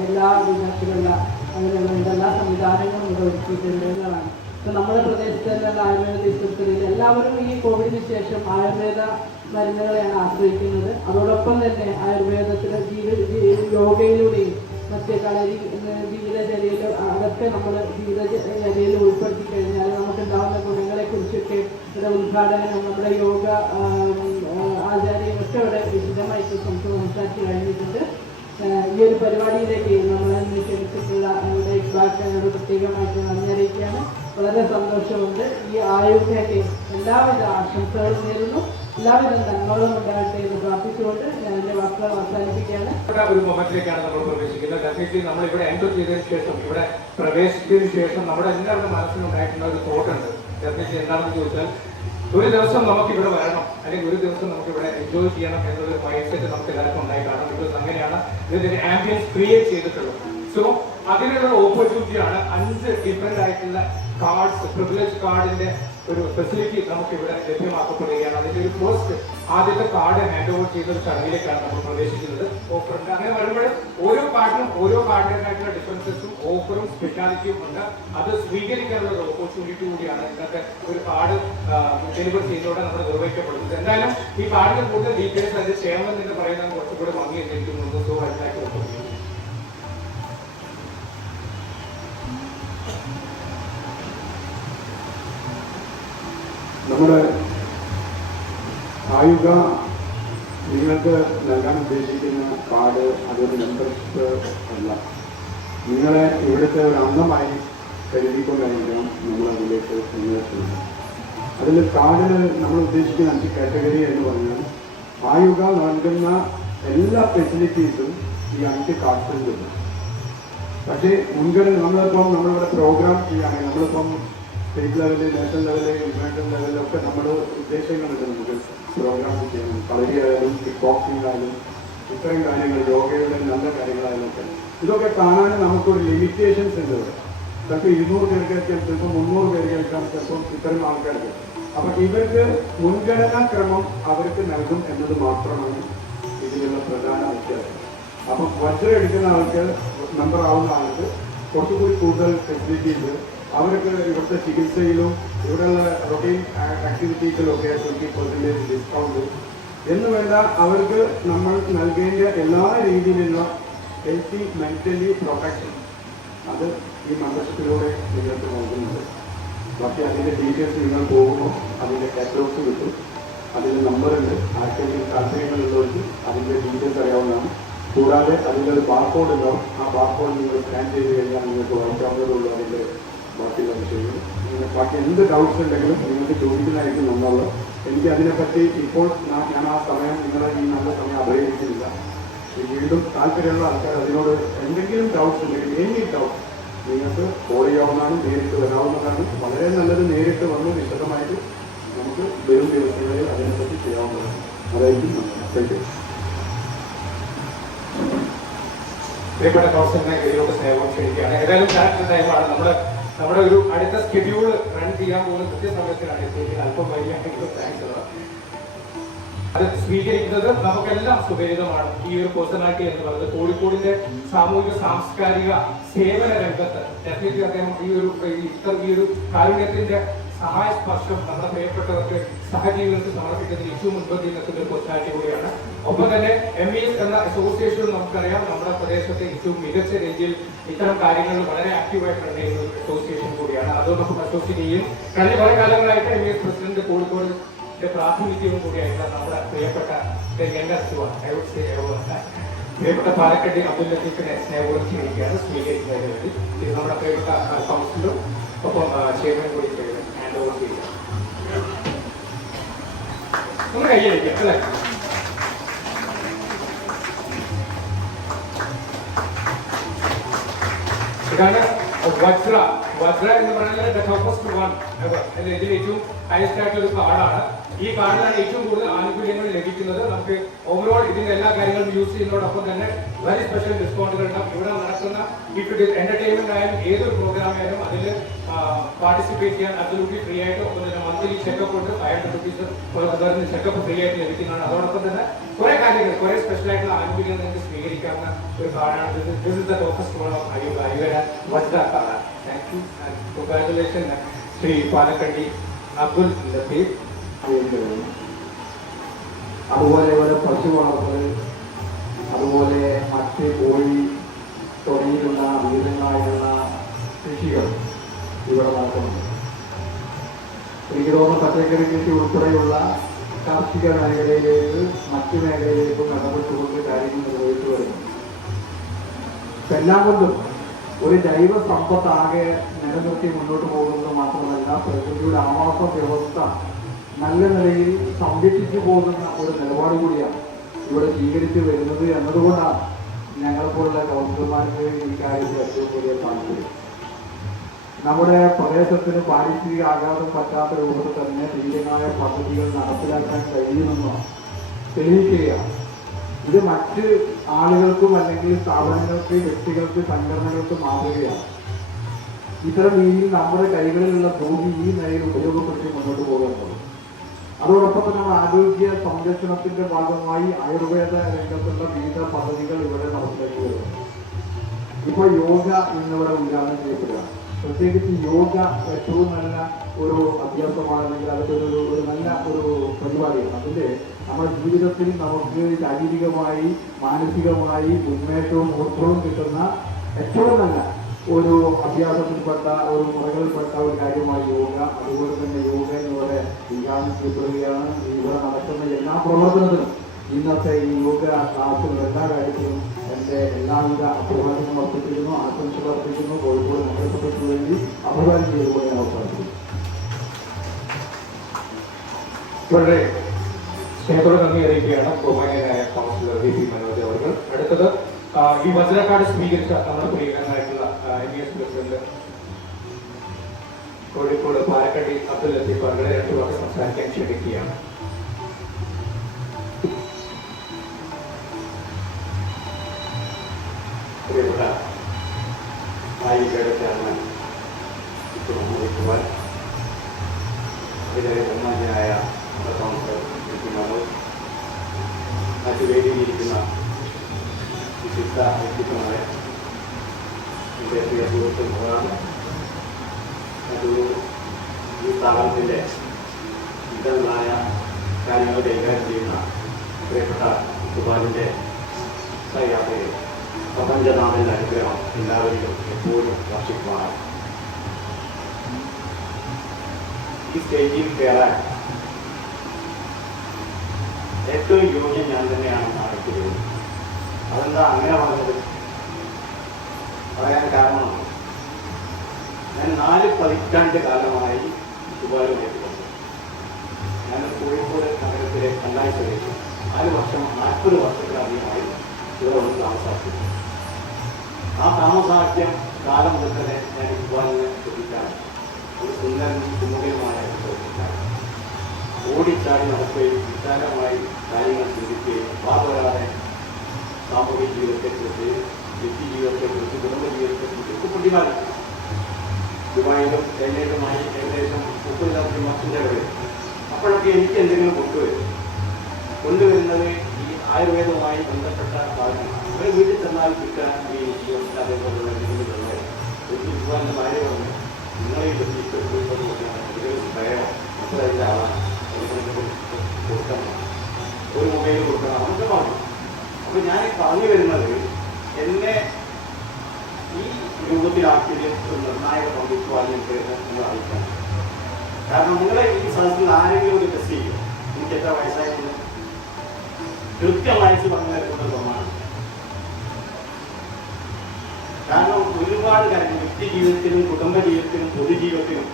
എല്ലാ വിധത്തിലുള്ള അങ്ങനെയുള്ള എല്ലാ സംവിധാനങ്ങളും ഇവിടെ ഒരുക്കിയിട്ടുള്ളതാണ്. ഇപ്പം നമ്മുടെ പ്രദേശത്തുള്ള ആയുർവേദ ഡിസ്ട്രിക്റ്റുകളിൽ എല്ലാവരും ഈ കോവിഡിന് ശേഷം ആയുർവേദ മരുന്നുകളെയാണ് ആശ്രയിക്കുന്നത്. അതോടൊപ്പം തന്നെ ആയുർവേദത്തിലെ യോഗയിലൂടെയും മറ്റ് കളരി ജീവിതചര്യയിലും അതൊക്കെ നമ്മൾ ജീവിതചര്യയിൽ ഉൾപ്പെടുത്തി കഴിഞ്ഞാൽ നമുക്കുണ്ടാകുന്ന ഗുണങ്ങളെക്കുറിച്ചൊക്കെ ഇവിടെ ഉദ്ഘാടനം നമ്മുടെ യോഗ ആചാര്യയൊക്കെ ഇവിടെ വിശദമായിട്ട് സംസാരിച്ച് കഴിഞ്ഞിട്ടുണ്ട്. ഈ ഒരു പരിപാടിയിലേക്ക് നമ്മളെ ക്ഷണിച്ചിട്ടുള്ള നമ്മുടെ ഇക്ബാലിനോട് പ്രത്യേകമായിട്ട് നന്ദി അറിയിക്കുകയാണ്. വളരെ സന്തോഷമുണ്ട്. ഈ ആയുർവേദയ്ക്ക് എല്ലാവിധ ആശംസകളും നേരുന്നു. എല്ലാവിധ നന്മകളും ഉണ്ടാകട്ടെ എന്ന് പ്രാർത്ഥിച്ചുകൊണ്ട് ഞാൻ എൻ്റെ വാക്കുകൾ അവസാനിപ്പിക്കുകയാണ്. ഒരു മൊമെന്റിലേക്കാണ് നമ്മൾ പ്രവേശിക്കുന്നത്. ഡെഫിനറ്റ്ലി നമ്മൾ ഇവിടെ എൻ്റർ ചെയ്തതിനു ശേഷം, ഇവിടെ പ്രവേശിച്ചതിന് ശേഷം നമ്മുടെ എല്ലാവരുടെ മനസ്സിലുണ്ടായിട്ടുള്ള ഒരു തോട്ടുണ്ട്. ഡെഫിനറ്റ്ലി എന്താണെന്ന് ചോദിച്ചാൽ, ഒരു ദിവസം നമുക്ക് ഇവിടെ വരണം, അല്ലെങ്കിൽ ഒരു ദിവസം നമുക്ക് ഇവിടെ എൻജോയ് ചെയ്യണം എന്നൊരു മൈൻഡ് സെറ്റ് നമുക്ക് എല്ലാവർക്കും ഉണ്ടായി കാണും. ബിക്കോസ് അങ്ങനെയാണ് ഇതിന്റെ ആംബിയൻസ് ക്രിയേറ്റ് ചെയ്തിട്ടുള്ളത്. സോ അതിനുള്ള ഓപ്പർച്യൂണിറ്റിയാണ് 5 ഡിഫറെന്റ് ആയിട്ടുള്ള കാർഡ്സ്, പ്രിവിലേജ് കാർഡിന്റെ ഒരു ഫെസിലിറ്റി നമുക്ക് ഇവിടെ ലഭ്യമാക്കപ്പെടുകയാണ്. അതിന്റെ ഒരു ഫസ്റ്റ് ആദ്യത്തെ കാർഡ് ഹാൻഡ് ഓവർ ചെയ്യുന്ന ഒരു ചടങ്ങിലേക്കാണ് നമ്മൾ പ്രവേശിക്കുന്നത്. ഓഫറുണ്ട്. അങ്ങനെ വരുമ്പോൾ ഓരോ കാർഡിനായിട്ടുള്ള ഡിഫറൻസസും ഓഫറും സ്പെഷ്യാലിറ്റിയും ഉണ്ട്. അത് സ്വീകരിക്കാനുള്ള ഒരു ഓപ്പർച്യൂണിറ്റി കൂടിയാണ് ഇന്നത്തെ ഒരു കാർഡ് ഡെലിവർ ചെയ്യുന്നതോടെ നമ്മൾ നിർവഹിക്കപ്പെടുന്നത്. എന്തായാലും ഈ കാർഡിന് കൂടുതൽ ഡീറ്റെയിൽസ് അതിന്റെ ക്ഷേമം എന്ന് പറയുന്നത് കുറച്ചുകൂടി ഭംഗി എന്നിരിക്കുന്നു. സോ അതിനായിട്ട് നമ്മുടെ ആയുധ നിങ്ങൾക്ക് നൽകാൻ ഉദ്ദേശിക്കുന്ന കാർഡ് അതൊരു മെമ്പർഷിപ്പ് അല്ല. നിങ്ങളെ ഇവിടുത്തെ ഒരു അംഗമായി കരുതിക്കൊണ്ടായിരിക്കണം നമ്മൾ അതിലേക്ക് മുന്നേറുന്നത്. അതിൽ കാർഡിൽ നമ്മൾ ഉദ്ദേശിക്കുന്ന 5 കാറ്റഗറി എന്ന് പറഞ്ഞാൽ ആയുക നൽകുന്ന എല്ലാ ഫെസിലിറ്റീസും ഈ 5 കാർഡ്സിൽ കിട്ടും. പക്ഷേ മുൻഗണന നമ്മളിവിടെ പ്രോഗ്രാം ചെയ്യുകയാണെങ്കിൽ നമ്മളിപ്പം സ്റ്റേറ്റ് ലെവലിൽ, നാഷണൽ ലെവലിൽ, ഇന്റർനാഷണൽ ലെവലിലൊക്കെ നമ്മൾ ഉദ്ദേശങ്ങളുണ്ട് നമുക്ക് പ്രോഗ്രാം ചെയ്യണം. കളരിയായാലും കിക്ക് ബോക്സിംഗ് ആയാലും ഇത്തരം കാര്യങ്ങൾ, യോഗയുടെ നല്ല കാര്യങ്ങളായാലും ഒക്കെ ഇതൊക്കെ കാണാൻ നമുക്കൊരു ലിമിറ്റേഷൻസ് ഉണ്ട് ഇവിടെ. ചിലപ്പോൾ 200 പേര് കേൾക്കാം, ചിലപ്പോൾ 300 പേര് കേൾക്കാം, ചിലപ്പോൾ ഇത്തരം ആൾക്കാർക്ക്. അപ്പം ഇവർക്ക് മുൻഗണനാ ക്രമം അവർക്ക് നൽകും എന്നത് മാത്രമാണ് ഇതിലുള്ള പ്രധാന വ്യത്യാസം. അപ്പം വജ്രം എടുക്കുന്ന ആൾക്ക്, മെമ്പർ ആവുന്ന ആൾക്ക് കുറച്ചുകൂടി കൂടുതൽ ഫെസിലിറ്റീസ്, അവർക്ക് ഇവിടുത്തെ ചികിത്സയിലും ഇവിടെയുള്ള റൊട്ടീൻ ആക്ടിവിറ്റീസിലും ഒക്കെ 20% ഡിസ്കൗണ്ട് എന്ന് വേണ്ട അവർക്ക് നമ്മൾ നൽകേണ്ട എല്ലാ രീതിയിലുള്ള ഹെൽത്തി മെന്റലി പ്രൊട്ടക്ഷൻ അത് ഈ മെമ്പർഷിപ്പിലൂടെ നിങ്ങൾക്ക് നൽകുന്നുണ്ട്. ബാക്കി അതിൻ്റെ ഡീറ്റെയിൽസ് നിങ്ങൾ പോകുമ്പോൾ അതിൻ്റെ കാറ്റലോഗ്സ് കിട്ടും, അതിൻ്റെ നമ്പറുണ്ട്. ആർക്കെങ്കിലും താല്പര്യങ്ങളുള്ളവർക്ക് അതിൻ്റെ ഡീറ്റെയിൽസ് അറിയാവുന്നതാണ്. കൂടാതെ അതിൻ്റെ ഒരു ബാർകോഡ് ഉണ്ടാവും. ആ ബാർകോഡ് നിങ്ങൾ സ്കാൻ ചെയ്ത് കഴിഞ്ഞാൽ നിങ്ങൾക്ക് വായിക്കാവുന്നതുള്ളൂ അതിൻ്റെ ബാക്കിയുള്ള വിഷയങ്ങൾ. ബാക്കി എന്ത് ഡൗട്ട്സ് ഉണ്ടെങ്കിലും നിങ്ങൾക്ക് ചോദിക്കുന്നതായിരിക്കും നന്നുള്ളത്. എനിക്ക് അതിനെപ്പറ്റി ഇപ്പോൾ ഞാൻ ആ സമയം നിങ്ങളെ ഈ നല്ല സമയം അപഹരിക്കുന്നില്ല. വീണ്ടും താല്പര്യമുള്ള ആൾക്കാർ അതിനോട് എന്തെങ്കിലും ഡൗട്ട്സ് ഉണ്ടെങ്കിൽ എനി ഡൗട്ട് നിങ്ങൾക്ക് കോൾ ചെയ്യാവുന്നതാണ്, നേരിട്ട് വരാവുന്നതാണ്. വളരെ നല്ലത് നേരിട്ട് വന്ന് വിശദമായിട്ട് നമുക്ക് വരും ദിവസങ്ങളിൽ അതിനെപ്പറ്റി ചെയ്യാവുന്നതാണ്. അതായിരിക്കും നല്ലത്. പ്രിയപ്പെട്ട കൗൺസിലിനെ ഇതിലോട്ട് സ്നേഹം ക്ഷണിക്കുകയാണ്. ഏതായാലും കറക്റ്റ് ടൈമാണ്. നമ്മുടെ ഒരു അടുത്ത സ്കെഡ്യൂൾ റൺ ചെയ്യാൻ പോകുന്ന കൃത്യസമയത്തിലാണ് എത്തിയത്. അല്പം വൈകിയാണെങ്കിലും താങ്ക്സ്. അത് സ്വീകരിക്കുന്നത് നമുക്കെല്ലാം സുപരിതമാണ്. ഈ ഒരു പേഴ്സണാലിറ്റി എന്ന് പറയുന്നത് കോഴിക്കോടിന്റെ സാമൂഹിക സാംസ്കാരിക സേവന രംഗത്ത് ഡെഫിനറ്റ്ലി അദ്ദേഹം ഈ ഒരു കാരുണ്യത്തിന്റെ സഹായ സ്പർശം നമ്മുടെ പ്രിയപ്പെട്ടവർക്ക് സഹജീവികൾക്ക് സമർപ്പിക്കുന്നതിൽ ഏറ്റവും മുൻപന്തി നിൽക്കുന്ന ഒരു പേഴ്സണാലിറ്റി കൂടിയാണ്. ഒപ്പം തന്നെ MES എന്ന അസോസിയേഷൻ നമുക്കറിയാം നമ്മുടെ പ്രദേശത്തെ ഏറ്റവും മികച്ച രീതിയിൽ ഇത്തരം കാര്യങ്ങളിൽ വളരെ ആക്റ്റീവായിട്ട് റൺ ചെയ്യുന്ന ഒരു അസോസിയേഷൻ കൂടിയാണ്. അതോടൊപ്പം അസോസിയേറ്റ് ചെയ്യും കഴിഞ്ഞ കുറെ കാലങ്ങളായിട്ട് MES പ്രസിഡന്റ് കോഴിക്കോട് പ്രാതിനിധ്യവും കൂടിയായിട്ടുള്ള നമ്മുടെ പ്രിയപ്പെട്ട പ്രിയപ്പെട്ട പാലക്കാട് അബ്ദുൽ ലത്തീഫിനെ സ്നേഹപൂർവ്വം ക്ഷണിക്കുകയാണ് സ്വീകരിക്കുന്നതിന് വേണ്ടി. ഇത് നമ്മുടെ പ്രിയപ്പെട്ട കൗൺസിലറും ഒപ്പം ചെയർമാൻ കൂടി ഹാൻഡ് ഓവർ ചെയ്യുക. നമ്മൾ കൈയടിക്കാം അല്ലേ? ഇതാണ് വജ്ര എന്ന് പറയുന്നത് ഇതിൽ ഏറ്റവും ഹയസ്റ്റ് ആയിട്ടുള്ള ഒരു കാർഡാണ്. ഈ കാർഡിലാണ് ഏറ്റവും കൂടുതൽ ആനുകൂല്യങ്ങൾ ലഭിക്കുന്നത്. നമുക്ക് ഓവറോൾ ഇതിന്റെ എല്ലാ കാര്യങ്ങളും യൂസ് ചെയ്യുന്നതോടൊപ്പം തന്നെ വെരി സ്പെഷ്യൽ ഡിസ്കൗണ്ടുകൾ ഉണ്ടാവും. ഇവിടെ നടക്കുന്ന എന്റർടൈൻമെന്റ് ആയാലും ഏതൊരു പ്രോഗ്രാം ആയാലും അതിൽ പാർട്ടിസിപ്പേറ്റ് ചെയ്യാൻ അബ്സല്യൂട്ട്ലി ഫ്രീ ആയിട്ട്, ഒപ്പം തന്നെ മന്ത്ലി ചെക്കപ്പ് ഉണ്ട്. 500 rupees ചെക്കപ്പ് ഫ്രീ ആയിട്ട് ലഭിക്കുന്നതാണ്. അതോടൊപ്പം തന്നെ കുറെ കാര്യങ്ങൾ, കുറെ സ്പെഷ്യൽ ആയിട്ടുള്ള ആനുകൂല്യങ്ങൾ നിങ്ങൾക്ക് സ്വീകരിക്കാവുന്ന ഒരു കാർഡാണ്. This is the toppest corn of Ayyura Vajra card. Thank you and congratulation Shri Palakkandi Abdul Latheef. അതുപോലെ ഇവിടെ പശു വളർത്തൽ, അതുപോലെ മറ്റ് കോഴി തുടങ്ങിയിട്ടുള്ള വിവിധങ്ങളായിട്ടുള്ള കൃഷികൾ ഇവിടെ നടക്കുന്നുണ്ട്. എനിക്ക് തോന്നുന്നു പച്ചക്കറി കൃഷി ഉൾപ്പെടെയുള്ള കാർഷിക മേഖലയിലേക്ക് മറ്റു മേഖലയിലേക്കും ഇടപെട്ടുകൊണ്ട് കാര്യങ്ങൾ നിർവഹിച്ചു വരുന്നു. എല്ലാം കൊണ്ടും ഒരു ജൈവ സമ്പത്താകെ നിലനിർത്തി മുന്നോട്ട് പോകുന്നത് മാത്രമല്ല, പ്രകൃതിയുടെ ആവാസ വ്യവസ്ഥ നല്ല നിലയിൽ സംരക്ഷിച്ചു പോകുന്ന ഒരു നിലപാട് കൂടിയാണ് ഇവിടെ സ്വീകരിച്ചു വരുന്നത് എന്നതുകൊണ്ടാണ് ഞങ്ങളെപ്പോലുള്ള കൗൺസിലർമാർക്ക് ഈ കാര്യത്തിൽ ഏറ്റവും വലിയ താല്പര്യം. നമ്മുടെ പ്രദേശത്തിന് പാരിസ്ഥിതിക ആഘാതം പറ്റാത്ത രൂപത്തിൽ തന്നെ ധീരമായ പദ്ധതികൾ നടപ്പിലാക്കാൻ കഴിയുമെന്ന് തെളിയിക്കുകയാണ്. ഇത് മറ്റ് ആളുകൾക്കും അല്ലെങ്കിൽ സ്ഥാപനങ്ങൾക്ക്, വ്യക്തികൾക്ക്, സംഘടനകൾക്ക് മാതൃകയാണ്. ഇത്തരം രീതിയിൽ നമ്മുടെ കൈകളിലുള്ള ഭൂമി ഈ നിലയിൽ ഉപയോഗപ്പെടുത്തി മുന്നോട്ട് പോകുന്നത്. അതോടൊപ്പം തന്നെ ആരോഗ്യ സംരക്ഷണത്തിന്റെ ഭാഗമായി ആയുർവേദ രംഗത്തുള്ള വിവിധ പദ്ധതികൾ ഇവിടെ നടപ്പിലാക്കി വരുന്നു. ഇപ്പോൾ യോഗ ഇന്നിവിടെ ഉദ്ഘാടനം ചെയ്യപ്പെടുകയാണ്. പ്രത്യേകിച്ച് യോഗ ഏറ്റവും നല്ല ഒരു അഭ്യാസമാണെങ്കിൽ അതൊക്കെ ഒരു നല്ല ഒരു പരിപാടിയാണ്. അതിൻ്റെ നമ്മുടെ ജീവിതത്തിൽ നമുക്ക് ശാരീരികമായി മാനസികമായി ഉന്മേഷവും ഊർജ്ജവും കിട്ടുന്ന ഏറ്റവും നല്ല ഒരു അഭ്യാസത്തിൽപ്പെട്ട ഒരു മുറകളിൽപ്പെട്ട ഒരു കാര്യമായി യോഗ. അതുപോലെ തന്നെ യോഗ എന്നിവിടെ ഉദ്ഘാടനം ചെയ്യപ്പെടുകയാണ്. ഇവിടെ നടക്കുന്ന എല്ലാ പ്രവർത്തനത്തിനും ഇന്നത്തെ ഈ യോഗ ക്ലാസ്സിലും എല്ലാ കാര്യത്തിലും എൻ്റെ എല്ലാവിധ അഭിവാദ്യങ്ങളും അർപ്പിച്ചിരുന്നു, ആശംസകൾ അർപ്പിക്കുന്നു. കോഴിക്കോട് നഗരസഭയ്ക്ക് വേണ്ടി അഭിവാദ്യം ചെയ്തുകൊണ്ട് ഞാൻ അവസാനിപ്പിക്കുന്നു. വളരെ സ്നേഹത്തോടെ നന്ദി അറിയിക്കുകയാണ് ബഹുമാന്യനായ കൗൺസിലർ വി പി മനോജ് അവർ. അടുത്തത് ഈ വജ്രക്കാർഡ് സ്വീകരിച്ച നമ്മുടെ പ്രിയങ്കരനായിട്ടുള്ള NES പ്രസിഡന്റ് കോഴിക്കോട് പാലക്കാട് അബ്ദുൽ ലത്തീഫ് അവരുടെ 2 വാക്ക് സംസാരിക്കാൻ ക്ഷണിക്കുകയാണ്. പ്രിയപ്പെട്ട ആയിക്കയുടെ ചെയർമാൻ മുഹമ്മദ് കുമാർ, ഇതിലെ ബഹുമാന്യനായ നമ്മുടെ കൗൺസിലർ മനോജ്, മറ്റു വേദിയിലിരിക്കുന്ന വിശിഷ്ട വ്യക്തിത്വമായ എൻ്റെ പ്രിയ സുഹൃത്ത് മുഖാണ്, മറ്റൊരു ഈ സ്ഥാപനത്തിൻ്റെ വിവിധങ്ങളായ കാര്യങ്ങൾ കൈകാര്യം ചെയ്യുന്ന പ്രിയപ്പെട്ട കുമാറിൻ്റെ സഹയാത്രയിൽ പ്രപഞ്ചനാഥൻ്റെ അനുഗ്രഹം എല്ലാവരിലും എപ്പോഴും വർഷിക്കുവാനാണ്. ഈ സ്റ്റേജിൽ കയറാൻ ഏറ്റവും യോഗ്യം ഞാൻ തന്നെയാണെന്നാണ് എനിക്ക് തോന്നുന്നത്. അതെന്താ അങ്ങനെ പറഞ്ഞത്? പറയാൻ കാരണമാണ്, ഞാൻ 4 പതിറ്റാണ്ട് കാലമായി ദുബായിലുമായിട്ട് വന്നു. ഞാൻ കോഴിക്കോട് നഗരത്തിലെ കണ്ടായി സ്വദേശി, 40 വർഷത്തിലധികമായി ഇവിടെ വന്ന് താമസാക്കിയിരുന്നു. ആ താമസാക്കിയ കാലം മുതൽ തന്നെ ഞാൻ ദുബായിനെ ശ്രദ്ധിക്കാൻ ഒരു സുന്ദരനും സുമുഖനുമായ ശ്രദ്ധിക്കാൻ ഓടിച്ചാടി നടക്കുകയും വിശാലമായി കാര്യങ്ങൾ ചിന്തിക്കുകയും വാദവരാതെ സാമൂഹിക ജീവിതത്തെക്കുറിച്ച്, വ്യക്തി ജീവിതത്തെക്കുറിച്ച്, കുടുംബ ജീവിതത്തെക്കുറിച്ച് പ്രതിപാദിക്കും. ദുബായിലും ചൈനയിലുമായി ഏകദേശം 30 വർഷത്തിൻ്റെ ഇടയിൽ. അപ്പോഴൊക്കെ എനിക്ക് എന്തെങ്കിലും കൊണ്ടുവരുന്നത് ഈ ആയുർവേദവുമായി ബന്ധപ്പെട്ട ഭാഗമാണ്. ഒരു വീട്ടിൽ ചെന്നാൽ കിട്ടാൻ ഈ അതേപോലുള്ള എന്തെങ്കിലും ദുബായിൻ്റെ ഭാര്യ പറഞ്ഞു, നിങ്ങളെ ഭയം അതിൻ്റെ ആളാണ്, കൊടുക്കണം, ഒരു മൊബൈൽ കൊടുക്കണം എന്നൊക്കെ പറഞ്ഞു. അപ്പോൾ ഞാൻ പറഞ്ഞു വരുന്നത്, എന്നെ ഈ രൂപത്തിലാക്കിയത് ഒരു നിർണായക പങ്കുവാനിട്ട് നിങ്ങൾ അറിയിക്കണം. കാരണം നിങ്ങളെ ഈ സദസ്സിൽ ആരെങ്കിലും ഒരു ടെസ്റ്റ് ചെയ്യും, എനിക്ക് എത്ര വയസ്സായിരുന്നു കൃത്യം വയസ്സ് പറഞ്ഞു തരുന്ന പ്രമാണം. കാരണം ഒരുപാട് കാര്യങ്ങൾ വ്യക്തി ജീവിതത്തിനും കുടുംബ ജീവിതത്തിനും പൊതുജീവിതത്തിനും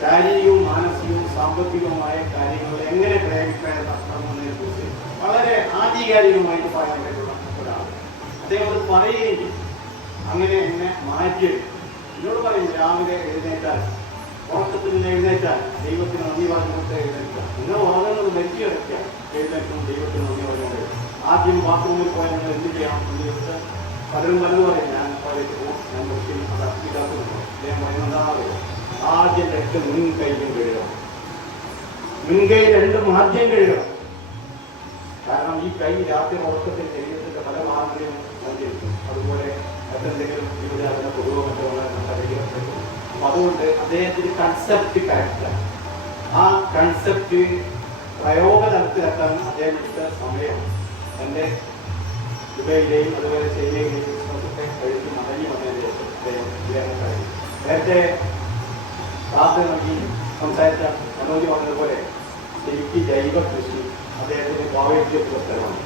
ശാരീരികവും മാനസികവും സാമ്പത്തികവുമായ കാര്യങ്ങൾ എങ്ങനെ പ്രയോഗിക്കാൻ നടത്തണമെന്നതിനെ കുറിച്ച് വളരെ ആധികാരികമായിട്ട് പറയാൻ പറ്റുന്ന ഒരാൾ. അദ്ദേഹം അത് പറയുകയും ചെയ്യും. അങ്ങനെ എന്നെ മാറ്റിയെടുക്കും. എന്നോട് പറയും, രാവിലെ എഴുന്നേറ്റാൽ, ഉറക്കത്തിൽ നിന്ന് എഴുന്നേറ്റാൽ ദൈവത്തിന് നന്ദി പറഞ്ഞുകൊണ്ട് എഴുന്നേൽക്കുക. നിങ്ങൾ ഉറങ്ങുന്നത് മരിച്ചു കിടക്കുക, എഴുന്നേൽക്കും ദൈവത്തിന് നന്ദി പറഞ്ഞുകൊണ്ട്. ആദ്യം ബാത്റൂമിൽ പോയാൽ നിങ്ങൾ എന്ത് ചെയ്യണം എന്ന് ചോദിച്ചാൽ പലരും പറയും, ഞാൻ പലർക്ക് പോകും, ഞാൻ കുറച്ച് ഇതാക്കുന്നുണ്ടോ. അദ്ദേഹം പറയുന്നതാണോ, ആദ്യം 2 മുൻകൈയും കഴുകണം. മുൻകൈ 2 ആദ്യം കഴുകണം. കാരണം ഈ കൈ രാത്രി ഉറക്കത്തിൽ ശരീരത്തിന്റെ പല ഭാഗങ്ങളിലും സഞ്ചരിക്കും. അതുപോലെ മറ്റെന്തെങ്കിലും ജീവിതത്തിന് പൊതുവോ മറ്റോ ശരീരപ്പെട്ടു. അപ്പം അതുകൊണ്ട് അദ്ദേഹത്തിന് കൺസെപ്റ്റ് കറക്റ്റാണ്. ആ കൺസെപ്റ്റ് പ്രയോഗതലത്തിലെത്താൻ അദ്ദേഹം എടുത്ത സമയം എൻ്റെ ദുബൈയിലെയും അതുപോലെ ചൈനയിലെയും ബിസിനസ്സൊക്കെ കഴിഞ്ഞ് മടങ്ങി വന്നതിന് ശേഷം അദ്ദേഹം ചെയ്യാൻ കഴിയും. നേരത്തെ പ്രാർത്ഥന നൽകി സംസാരിച്ച മനോജ് പറഞ്ഞതുപോലെ എനിക്ക് ജൈവ കൃഷി അദ്ദേഹത്തിന് പ്രാവേദ്യ പുരസ്കാരമാണ്.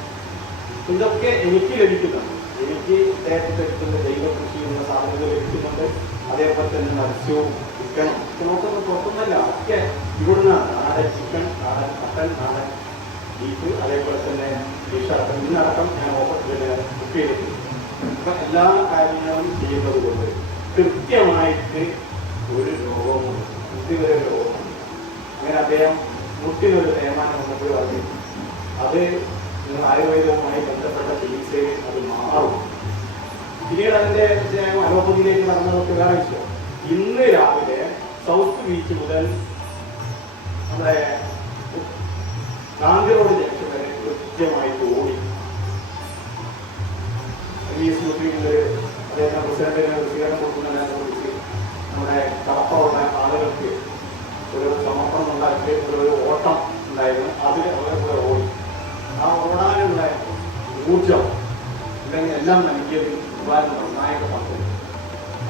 ഇതൊക്കെ എനിക്ക് ലഭിക്കുന്നുണ്ട്. എനിക്ക് അദ്ദേഹത്തിൻ്റെ അടുത്തുള്ള ജൈവ കൃഷി എന്ന സാധനങ്ങൾ ലഭിക്കുന്നുണ്ട്. അതേപോലെ തന്നെ മത്സ്യവും ചിക്കനൊക്കെ പുറത്തുനിന്നല്ല, ഒക്കെ ഇവിടുന്നാണ്. നാടൻ ചിക്കൻ, നാടൻ മട്ടൻ, നാടൻ ബീഫ്, അതേപോലെ തന്നെ ഫിഷ് അടക്കം ഇന്നടക്കം ഞാൻ ബുക്ക് ചെയ്തിട്ടുണ്ട്. അപ്പം എല്ലാ കാര്യങ്ങളും ചെയ്യുന്നത് കൊണ്ട് കൃത്യമായിട്ട് ഒരു രോഗവും ഇതുവരെ രോഗമാണ്. അങ്ങനെ അദ്ദേഹം മുട്ടിനൊരു തേമാനം വന്നപ്പോൾ പറഞ്ഞു, അത് നിങ്ങൾ ആയുർവേദവുമായി ബന്ധപ്പെട്ട ചികിത്സയിൽ അത് മാറും. പിന്നീട് അതിൻ്റെ അലോപ്പതിയിലേക്ക് നടന്നതൊക്കെ വേറെ വിഷയം. ഇന്ന് രാവിലെ സൗത്ത് ബീച്ച് മുതൽ നമ്മുടെ കാഞ്ചിറോഡ് ജംഗ്ഷൻ വരെ കൃത്യമായിട്ട് ഓടി. അദ്ദേഹം പ്രസിഡന്റിന് സ്വീകരണം കൊടുക്കുന്നതിനെ കുറിച്ച് നമ്മുടെ കടപ്പുള്ള ആളുകൾക്ക് ഒരു സമർപ്പണം ഉണ്ടാക്കി ഒരു ഓട്ടം ഉണ്ടായിരുന്നു. അതിൽ അവരെ കൂടെ ഓടി. ആ ഓടാനുള്ള ഊർജം അല്ലെങ്കിൽ എല്ലാം നൽകിയത് ഒരുപാട് നിർണായക പങ്ക്.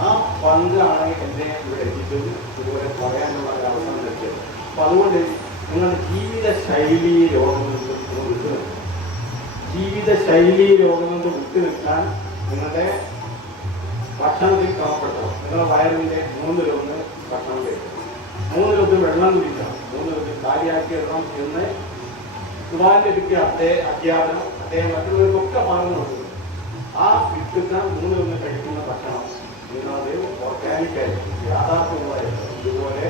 ആ പങ്കാണ് എന്നെ ഇവിടെ എത്തിച്ചത്. ഇതുപോലെ പറയാനുള്ള ഒരു അവസരം ലഭിച്ചത്. അപ്പം അതുകൊണ്ട് നിങ്ങളുടെ ജീവിത ശൈലി രോഗങ്ങൾക്ക് വിട്ടുനിൽക്കും. ജീവിത ശൈലി രോഗം കൊണ്ട് വിട്ടു നിൽക്കാൻ നിങ്ങളുടെ ഭക്ഷണത്തിൽ ക്രമപ്പെടുത്തണം. നിങ്ങളുടെ വയറിൻ്റെ 3 ഭക്ഷണം കഴിക്കണം, 3 വെള്ളം കുടിക്കണം, 3 കാര്യമാക്കി ഇടണം എന്ന് ഉദാഹരണം കിട്ടിയ അധ്യാപനം അദ്ദേഹം മറ്റുള്ളവർക്കൊക്കെ പറഞ്ഞു കൊടുക്കുന്നു. ആ കിട്ടുന്ന 3 കഴിക്കുന്ന ഭക്ഷണം നിങ്ങളത് ഓർഗാനിക്കായി യാഥാർത്ഥ്യമായിട്ട് ഇതുപോലെ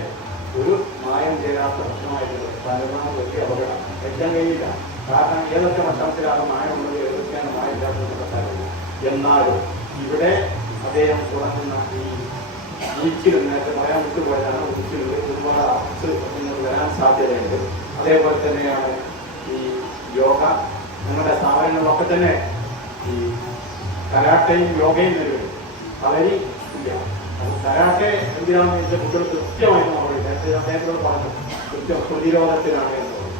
ഒരു മായം ചേരാത്ത ഭക്ഷണമായിട്ട് പരമാവധി വലിയ അപകടം വെക്കാൻ കഴിയില്ല. കാരണം ഏതൊക്കെ ഭക്ഷണത്തിലാണ് മായമുള്ളത്, ഏതൊക്കെയാണ് മായമില്ലാത്തത് പ്രശ്നമില്ല. എന്നാലും ഇവിടെ അദ്ദേഹം തുടങ്ങുന്ന ഈ ഉച്ചിൽ നേരത്തെ പറയാൻ വിട്ടുപോയതാണ്. ഉച്ചിൽ ഒരുപാട് അപ്സ് വരാൻ സാധ്യതയുണ്ട്. അതേപോലെ തന്നെയാണ് ഈ യോഗ. നിങ്ങളുടെ സ്ഥാപനങ്ങളിലൊക്കെ തന്നെ ഈ കരാട്ടയും യോഗയും വരും. അവരി ഇല്ല. അത് കരാട്ടെ എന്തിനാണെന്ന് വെച്ചാൽ കുട്ടികൾ കൃത്യമായിട്ട് മറുപടി അദ്ദേഹത്തോട് പറഞ്ഞു, കൃത്യം പ്രതിരോധത്തിനാണ് എന്ന് പറഞ്ഞു.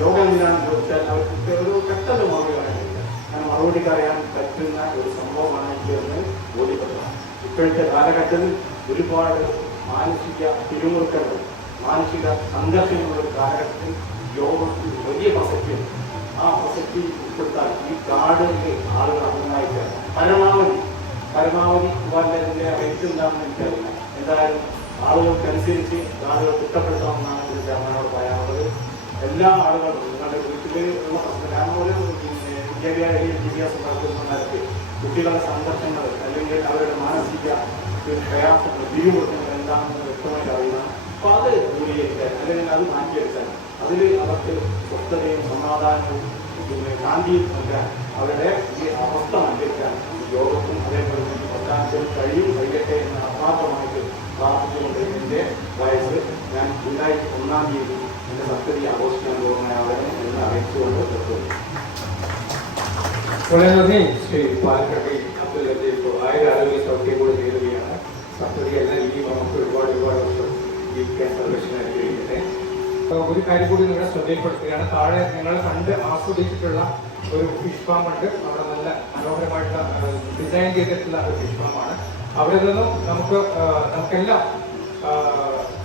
യോഗ എന്തിനാണെന്ന് ചോദിച്ചാൽ അവർക്ക് ഒരു പെട്ടെന്ന് മറുപടി പറയാനില്ല. അങ്ങനെ മറുപടിക്ക് അറിയാൻ പറ്റുന്ന ഒരു സംഭവമാണ് എന്ന് ബോധ്യപ്പെട്ടത്. ഇപ്പോഴത്തെ കാലഘട്ടത്തിൽ ഒരുപാട് മാനസിക പിരിമുറുക്കങ്ങൾ, മാനസിക സംഘർഷങ്ങളുള്ള ഒരു കാലഘട്ടത്തിൽ യോഗത്തിൽ വലിയ പ്രസക്തിയുണ്ട്. ആ പ്രസക്തി ഉൾപ്പെടുത്താൻ ഈ കാടിലെ ആളുകൾ അംഗമായിട്ട് പരമാവധി വല്ലതിൻ്റെ റേറ്റ് എന്താണെന്ന് എനിക്കറിയില്ല. എന്തായാലും ആളുകൾക്കനുസരിച്ച് ആളുകൾ കുറ്റപ്പെടുത്താമെന്നാണ് ഇതിൻ്റെ അമ്മയോട് പറയാനുള്ളത്. എല്ലാ ആളുകളും നിങ്ങളുടെ വീട്ടിൽ ഉള്ള പ്രശ്നം, കാരണം ഒരു വിദ്യാഭ്യാസം നടത്തുന്നവർക്ക് കുട്ടികളുടെ സംഘർഷങ്ങൾ അല്ലെങ്കിൽ അവരുടെ മാനസിക പ്രയാസങ്ങൾ, പിരിമുറുക്കങ്ങൾ എന്താണെന്ന് വ്യക്തമായിട്ട് അറിയണം. അപ്പോൾ അത് ദൂരീകരിക്കാൻ അല്ലെങ്കിൽ അത് മാറ്റിയെടുക്കാൻ, അതിൽ അവർക്ക് സ്വസ്ഥതയും സമാധാനവും ശാന്തിയും നൽകാൻ, അവരുടെ ഈ അവസ്ഥ മാറ്റിയെടുക്കാൻ യോഗക്കും അതേപോലെ പ്രധാനത്തിൽ കഴിയും കഴിയട്ടെ എന്ന് ആത്മാർത്ഥമായിട്ട് പ്രാർത്ഥിച്ചുകൊണ്ട് എൻ്റെ വയസ്സ് ഞാൻ ജൂലൈ 1-ാം തീയതി എൻ്റെ സപ്തതി ആഘോഷിക്കാൻ പോകുന്ന ആളെ എന്ന് അറിയിച്ചുകൊണ്ട് നിർത്തുന്നു. വളരെ നന്ദി ശ്രീ പാലക്കാട് അബ്ദുൽ ലത്തീഫ്. ആരോഗ്യ സൗഖ്യം കൂടി നേടുകയാണ്. സപ്തതി എല്ലാം ഇനിയും നമുക്ക് ഒരുപാട് വർഷം ജീവിക്കാൻ സർവേഷനായിട്ട് കഴിയട്ടെ. ഒരു കാര്യം കൂടി നിങ്ങളെ ശ്രദ്ധയിൽപ്പെടുത്തുകയാണ്. താഴെ നിങ്ങൾ കണ്ട് ആസ്വദിച്ചിട്ടുള്ള ഒരു ഫിഷ് ഫാം ഉണ്ട്. അവിടെ നല്ല മനോഹരമായിട്ടുള്ള ഡിസൈൻ ചെയ്തിട്ടുള്ള ഒരു ഫിഷ് ഫാമാണ്. അവിടെ നിന്നും നമുക്കെല്ലാം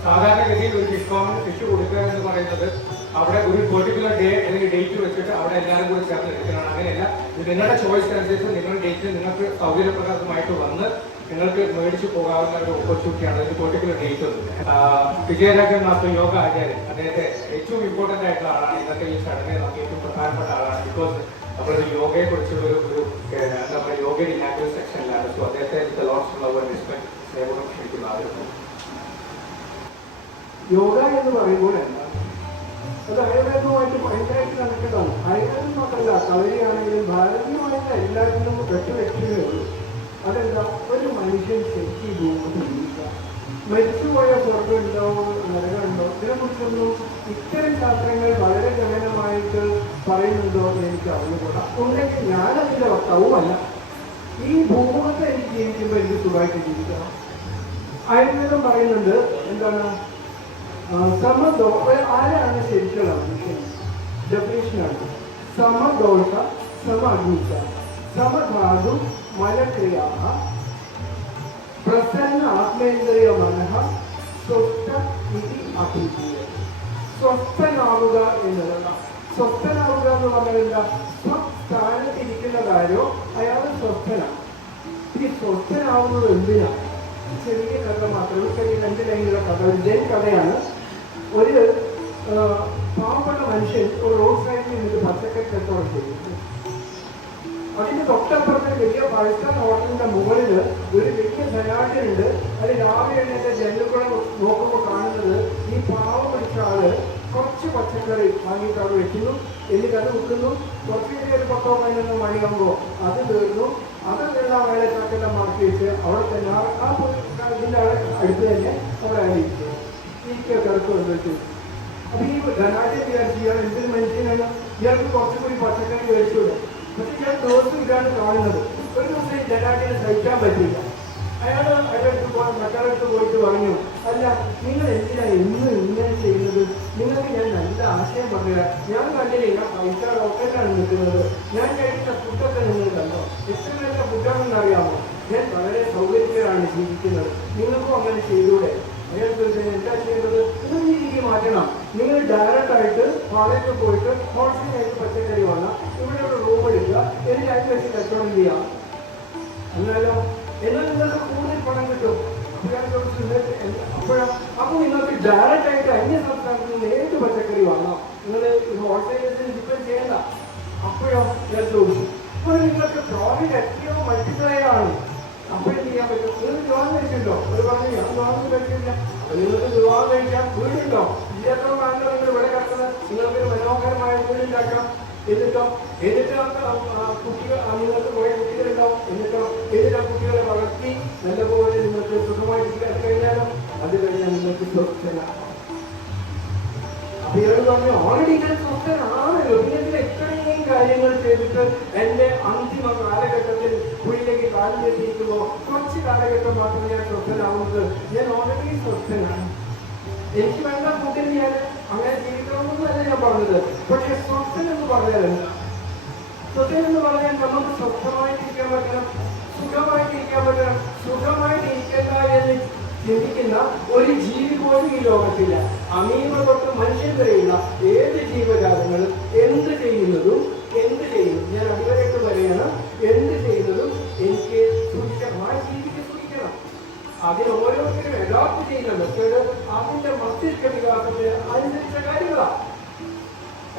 സാധാരണഗതിയിൽ ഒരു ഫിഷ് ഫാമിന് ഫിഷ് കൊടുക്കുക എന്ന് പറയുന്നത് അവിടെ ഒരു പെർട്ടിക്കുലർ ഡേ അല്ലെങ്കിൽ ഡേറ്റ് വെച്ചിട്ട് അവിടെ എല്ലാവരും കൂടി ചേർന്ന് എടുക്കുന്നതാണ്. അങ്ങനെയല്ല, ഇത് നിങ്ങളുടെ ചോയ്സ് അനുസരിച്ച് നിങ്ങളുടെ ഡേറ്റിൽ നിങ്ങൾക്ക് സൗകര്യപ്രദമായിട്ട് വന്ന് നിങ്ങൾക്ക് മേടിച്ചു പോകാവുന്ന ഒരു ഓപ്പർച്യൂണിറ്റിയാണ്. ഒരു പെർട്ടിക്കുലർ ഡേറ്റ് ഒന്നുമില്ല. വിജയരാഘവൻ യോഗ ആചാര്യൻ, അദ്ദേഹത്തെ ഏറ്റവും ഇമ്പോർട്ടൻ്റ് ആയിട്ടുള്ള ആളാണ്. ഇന്നത്തെ ഈ ചടങ്ങിൽ നമുക്ക് ഏറ്റവും പ്രധാനപ്പെട്ട ആളാണ്. ബിക്കോസ് നമ്മളൊരു യോഗയെ കുറിച്ചുള്ള ഒരു എന്താ പറയുക, യോഗയുടെ ഇനാഗ്രൽ സെക്ഷനിലാണ്. സോ അദ്ദേഹത്തെ ലോട്ട്സ് ഉള്ള റെസ്പെക്ട് സേവനം ക്ഷണിക്കുന്ന ആഗ്രഹം. യോഗ എന്ന് പറയുമ്പോൾ എന്താ, അത് ആയുർവേദവുമായിട്ട് ഭയങ്കരമായിട്ട് കണക്റ്റഡാണ്. ആയുർവേദം മാത്രമല്ല, കളരിയാണെങ്കിലും ഭാരതീയമായിട്ട് എല്ലാത്തിനും ഒറ്റ ലക്ഷ്യമേ ഉള്ളൂ. അതെന്താ, ഒരു മനുഷ്യൻ ശരിക്കും ഭൂമിയിൽ ജീവിക്കുക. മരിച്ചുപോയ സ്വർഗം ഉണ്ടോ, നരകം ഉണ്ടോ, ഇതിനെക്കുറിച്ചൊന്നും ഇത്തരം ശാസ്ത്രങ്ങൾ വളരെ ഗഹനമായിട്ട് പറയുന്നുണ്ടോ എന്ന് എനിക്ക് അറിഞ്ഞുകൂടാ. ഉണ്ടെങ്കിൽ ഞാനതിൻ്റെ വക്താവുമല്ല. ഈ ഭൂമുഖത്ത് എനിക്ക് ജീവിക്കുമ്പോൾ എനിക്ക് സുഖമായിട്ട് ജീവിക്കണം. ആയുർവേദം പറയുന്നുണ്ട് എന്താണ്, ആരാണ് ശരിക്കുള്ള മനുഷ്യൻ? ഡെഫിനേഷനാണ് സമദോഷ സമഅഗ്നിച്ച സമധാതു മലക്രിയാ പ്രസന്ന ആത്മേന്ദ്രിയ മനഃ സ്വസ്ഥ ഇതി അഭിധീയതേ. സ്വസ്ഥനാവുക എന്നുള്ളത്, സ്വസ്ഥനാവുക എന്ന് പറഞ്ഞാൽ എന്താ, സ്വസ്ഥാനത്തിരിക്കുന്നതാരോ അയാൾ സ്വസ്ഥനാണ്. ഈ സ്വസ്ഥനാവുന്നത് എന്തിനാണ്? ചെറിയ കഥ മാത്രമേ, ചെറിയ 2 ലൈനിലുള്ള കഥ, ഒരു ജൈൻ കഥയാണ്. ഒരു പാവപ്പെട്ട മനുഷ്യൻ ഒരു റോഡ് സൈഡിൽ നിന്നിട്ട് പച്ചക്കറി കച്ചവടം ചെയ്യുന്നു. അതിന്റെ തൊട്ടപ്പുറത്ത് വലിയ 5-സ്റ്റാർ ഹോട്ടലിന്റെ മുകളിൽ ഒരു വലിയ ധനാഢ്യനുണ്ട്. അത് രാവിലെ എഴുന്നേറ്റ് ജനലുകളെ നോക്കുമ്പോൾ കാണുന്നത് ഈ പാവം പിടിച്ച ആള് കുറച്ച് പച്ചക്കറി വാങ്ങിയിട്ട് അവിടെ വെക്കുന്നു, എന്നിട്ട് അത് വിൽക്കുന്നു. കുറച്ച് കഴിഞ്ഞ് ഒരു 10-15 മണിയാകുമ്പോൾ അത് തീർന്നു. അതെല്ലാം വേലക്കാട്ടെല്ലാം മാറ്റി വെച്ച് അവിടെ തന്നെ ആ ഇതിൻ്റെ അടുത്ത് തന്നെ അവിടെ ഇരിക്കുക കിടക്കും എന്ന് വെച്ചു. അപ്പൊ ഈ ധനാഢ്യം വിചാരിച്ചു ഇയാൾ എന്തൊരു മനുഷ്യനാണ്, ഇയാൾക്ക് കുറച്ചുകൂടി പച്ചക്കറി മേടിച്ചുകൂടെ. പക്ഷെ ഇയാൾ ദിവസം ഇതാണ് കാണുന്നത്. ഒരു ദിവസം ഈ ധനാഢ്യനെ സഹിക്കാൻ പറ്റില്ല. അയാൾ മറ്റാളടുത്ത് പോയിട്ട് പറഞ്ഞു, അല്ല നിങ്ങൾ എന്തിനാണ് ഇങ്ങനെ ചെയ്യുന്നത്? നിങ്ങൾക്ക് ഞാൻ നല്ല ആശയം പറഞ്ഞുതരാം. ഞാൻ കണ്ടില്ല, 5-സ്റ്റാർ ഹോട്ടലിലാണ് നിൽക്കുന്നത്. ഞാൻ കഴിക്കുന്ന ഫുഡൊക്കെ നിങ്ങൾ കണ്ടോ? എത്ര നല്ല ഫുഡാണെന്ന് അറിയാമോ? ഞാൻ വളരെ സൗകര്യത്തിലാണ് ജീവിക്കുന്നത്. നിങ്ങൾക്കും അങ്ങനെ ചെയ്തൂടെ? അയാൾ ചോദിച്ചാൽ എന്താ ചെയ്തത്? നിങ്ങൾ ഈ രീതി മാറ്റണം. നിങ്ങൾ ഡയറക്റ്റ് ആയിട്ട് പാളയത്ത് പോയിട്ട് ഹോൾസെയിലായിട്ട് പച്ചക്കറി വാങ്ങാം. ഇവിടെ ഒരു റൂം എടുക്കുക, എനിക്ക് അതിന് വെച്ച് കച്ചവടം ചെയ്യാം. എന്നാലോ എന്നാൽ നിങ്ങൾക്ക് കൂടുതൽ പണം കിട്ടും. അപ്പോൾ നിങ്ങൾക്ക് ഡയറക്റ്റ് ആയിട്ട് അന്യ സംസ്ഥാനത്ത് നിന്ന് നേരിട്ട് പച്ചക്കറി വാങ്ങാം. നിങ്ങൾ ഹോൾസെയിലേഴ്സിന് ഡിപ്പെൻഡ് ചെയ്യണ്ട. അപ്പോഴോ ഞാൻ ചോദിച്ചു, അപ്പോൾ നിങ്ങൾക്ക് പ്രോഫിറ്റ് എത്രയോ മൾട്ടിപ്ലൈ ആണ്. അപ്പോഴും ചെയ്യാൻ പറ്റും. നിങ്ങൾക്ക് വിവാഹം കഴിച്ചിട്ടുണ്ടോ? ഒരു പറഞ്ഞു ഞാൻ വിവാഹം കഴിക്കില്ല. അപ്പോൾ നിങ്ങൾക്ക് വിവാഹം കഴിക്കാൻ വീടുണ്ടോ? ഇല്ലാത്തോ കാണുക നിങ്ങൾ ഇവിടെ കിടക്കുന്നത്. നിങ്ങൾക്ക് ഒരു മനോഹരമായ വീടുണ്ടാക്കാം. എന്നിട്ടോ കുട്ടികൾ നിങ്ങൾക്ക് കുറെ കുട്ടികളുണ്ടാവും. എന്നിട്ടോ ആ കുട്ടികളെ വളർത്തി നല്ലപോലെ നിങ്ങൾക്ക് സുഖമായിട്ട് അത് കഴിഞ്ഞാലോ അത് കഴിഞ്ഞാൽ നിങ്ങൾക്ക് സ്വസ്ഥന. അപ്പൊ ഇയാൾ പറഞ്ഞു ഓൾറെഡി ഞാൻ സ്വസ്ഥനാണല്ലോ, പിന്നെ എത്രയും കാര്യങ്ങൾ ചെയ്തിട്ട് എന്റെ അന്തിമ കാലഘട്ടത്തിൽ കുഴിയിലേക്ക് കാലം എത്തിയിരിക്കുമ്പോൾ കുറച്ച് കാലഘട്ടം മാത്രമേ ഞാൻ സ്വസ്ഥനാവുന്നത്. ഞാൻ ഓൾറെഡി സ്വസ്ഥനാണ്. എനിക്ക് വേണ്ട ഫുഡിൽ ഞാൻ അങ്ങനെ ജീവിക്കണമെന്നല്ല ഞാൻ പറഞ്ഞത്. പക്ഷെ സ്വസ്ഥൻ എന്ന് പറഞ്ഞാൽ സ്വസ്ഥൻ എന്ന് പറഞ്ഞാൽ നമുക്ക് സ്വസ്ഥമായിട്ടിരിക്കാൻ പറ്റണം, സുഖമായിട്ടിരിക്കാൻ പറ്റണം. സുഖമായിട്ടിരിക്കണ്ട എന്ന് ചിന്തിക്കുന്ന ഒരു ജീവി പോലും ഈ ലോകത്തില്ല. അമീബ തൊട്ട് മനുഷ്യൻ വരെയുള്ള ഏത് ജീവജാലങ്ങളും എന്ത് ചെയ്യുന്നതും ഞാൻ അടിവരായിട്ട് പറയണം, എന്ത് ചെയ്യുന്നതും എനിക്ക് സുഖമായി ജീവിക്ക് സൂക്ഷിക്കണം. അതിന് ഓരോരുത്തരും അഡോപ്റ്റ് ചെയ്യുന്ന മെത്തേഡ് അതിന്റെ മസ്തിഷ്ക വികാസത്തിന് അനുസരിച്ച കാര്യങ്ങളാണ്.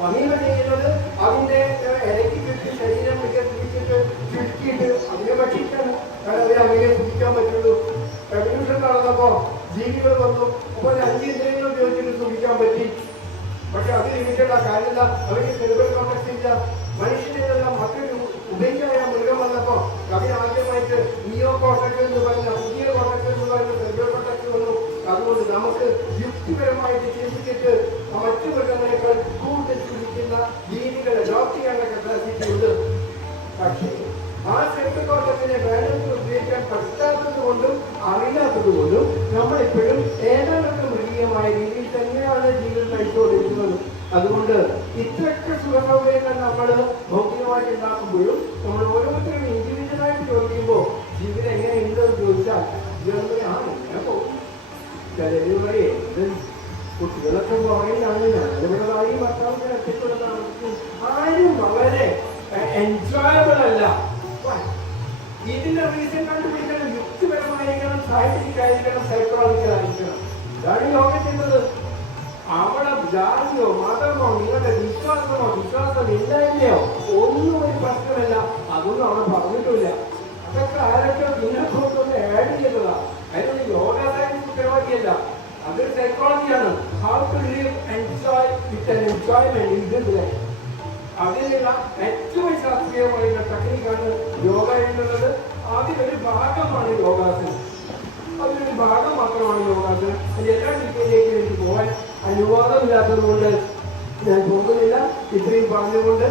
അമീബ ചെയ്യുന്നത് അതിന്റെ ഇരയ്ക്ക് ചുറ്റി ശരീരം വികസിപ്പിച്ചിട്ട് ചുരുക്കിയിട്ട് അതിനെ ഭക്ഷിക്കാണ്. കാരണം അതിനെ അങ്ങനെ സൂക്ഷിക്കാൻ പറ്റുള്ളൂ. റെവല്യൂഷൻ നടന്നപ്പോ ജീവികൾ വന്നു. അപ്പോൾ 5 ഇന്ദ്രിയങ്ങൾ ഉപയോഗിച്ചിട്ട് സൂക്ഷിക്കാൻ പറ്റി. പക്ഷെ അത് ലിമിറ്റഡ് ആ കാര്യമില്ല. അവർക്ക് സെറിബ്രൽ കോർട്ടെക്സ് ഇല്ല. മനുഷ്യനെല്ലാം മറ്റൊരു ഉപയോഗിക്കായ മൃഗം വന്നപ്പോ കവി ആദ്യമായിട്ട് നിയോ കോർട്ടെക്സ് എന്ന് പറഞ്ഞ പുതിയ കോർട്ടെക്സ് എന്ന് പറയുന്ന സെറിബ്രൽ കോർട്ടെക്സ് വന്നു. അതുകൊണ്ട് നമുക്ക് യുക്തിപരമായിട്ട് ചിന്തിച്ചിട്ട് മറ്റു മൃഗങ്ങളെക്കാൾ കൂടുതൽ ചിന്തിക്കുന്ന ജീവികളെ അഡോപ്റ്റ് ചെയ്യാനുള്ള കപ്പാസിറ്റി ഉണ്ട്. പക്ഷേ ആ സെറിബ്രൽ കോർട്ടെക്സിനെ വേണമെങ്കിൽ ഉപയോഗിക്കാൻ പറ്റാത്തത് കൊണ്ടും അറിയാത്തത് കൊണ്ടും നമ്മളിപ്പോഴും ഏതാണ്ടൊക്കെ മൃഗീയമായ രീതിയിൽ തന്നെയാണ് ജീവിതം കഴിച്ചുകൊണ്ടിരിക്കുന്നത്. അതുകൊണ്ട് ഇത്രയൊക്കെ സുഖസൗകര്യങ്ങൾ നമ്മൾ ഭൗതികമായിട്ട് ഉണ്ടാക്കുമ്പോഴും നമ്മൾ ഓരോരുത്തരും ഇൻഡിവിജ്വലായിട്ട് ചോദിക്കുമ്പോൾ ജീവിതം എങ്ങനെയുണ്ടെന്ന് ചോദിച്ചാൽ ഇങ്ങനെ പോകും. ചിലര് പറയേ കുട്ടികളൊക്കെ പറയുന്നതാണ് ഞാനിവിടെയായി ഭർത്താവിനെ എത്തിപ്പെടുന്നതാണ്. ആരും വളരെ എൻജോയബിൾ അല്ല. ഇതിന്റെ റീസൺ കണ്ടുപിടിക്കണം. യുക്തിപരമായിരിക്കണം, സയന്റിഫിക് ആയിരിക്കണം, സൈക്കോളജിക്കൽ ആയിരിക്കണം. ഇതാണ് യോഗ ചെയ്യുന്നത്. അവിടെ ജാതിയോ മതമോ നിങ്ങളുടെ വിശ്വാസം ഇല്ലായില്ലയോ ഒന്നും ഒരു പ്രശ്നമല്ല. അതൊന്നും അവിടെ പറഞ്ഞിട്ടില്ല. അതൊക്കെ ആരൊക്കെ ഇതിനെക്കൊണ്ടൊന്ന് ആഡ് ചെയ്തതാ. അതിനൊന്ന് യോഗ സയൻസ് ഉത്തരവാദിയല്ല, അതൊരു സൈക്കോളജിയാണ്. How to live enjoy with an enjoyment in this life. അതിനുള്ള ഏറ്റവും ശാസ്ത്രീയമായിട്ടുള്ള ടെക്നിക്കാണ് യോഗ എന്നുള്ളത്. അതിലൊരു ഭാഗമാണ് യോഗാസനം. അതിലൊരു ഭാഗം മാത്രമാണ് യോഗാസനം. അത് എല്ലാ ഡീറ്റെയിലേക്ക് എനിക്ക് പോകാൻ അനുവാദമില്ലാത്തത് കൊണ്ട് ഞാൻ പോകുന്നില്ല. ഇത്രയും പറഞ്ഞുകൊണ്ട്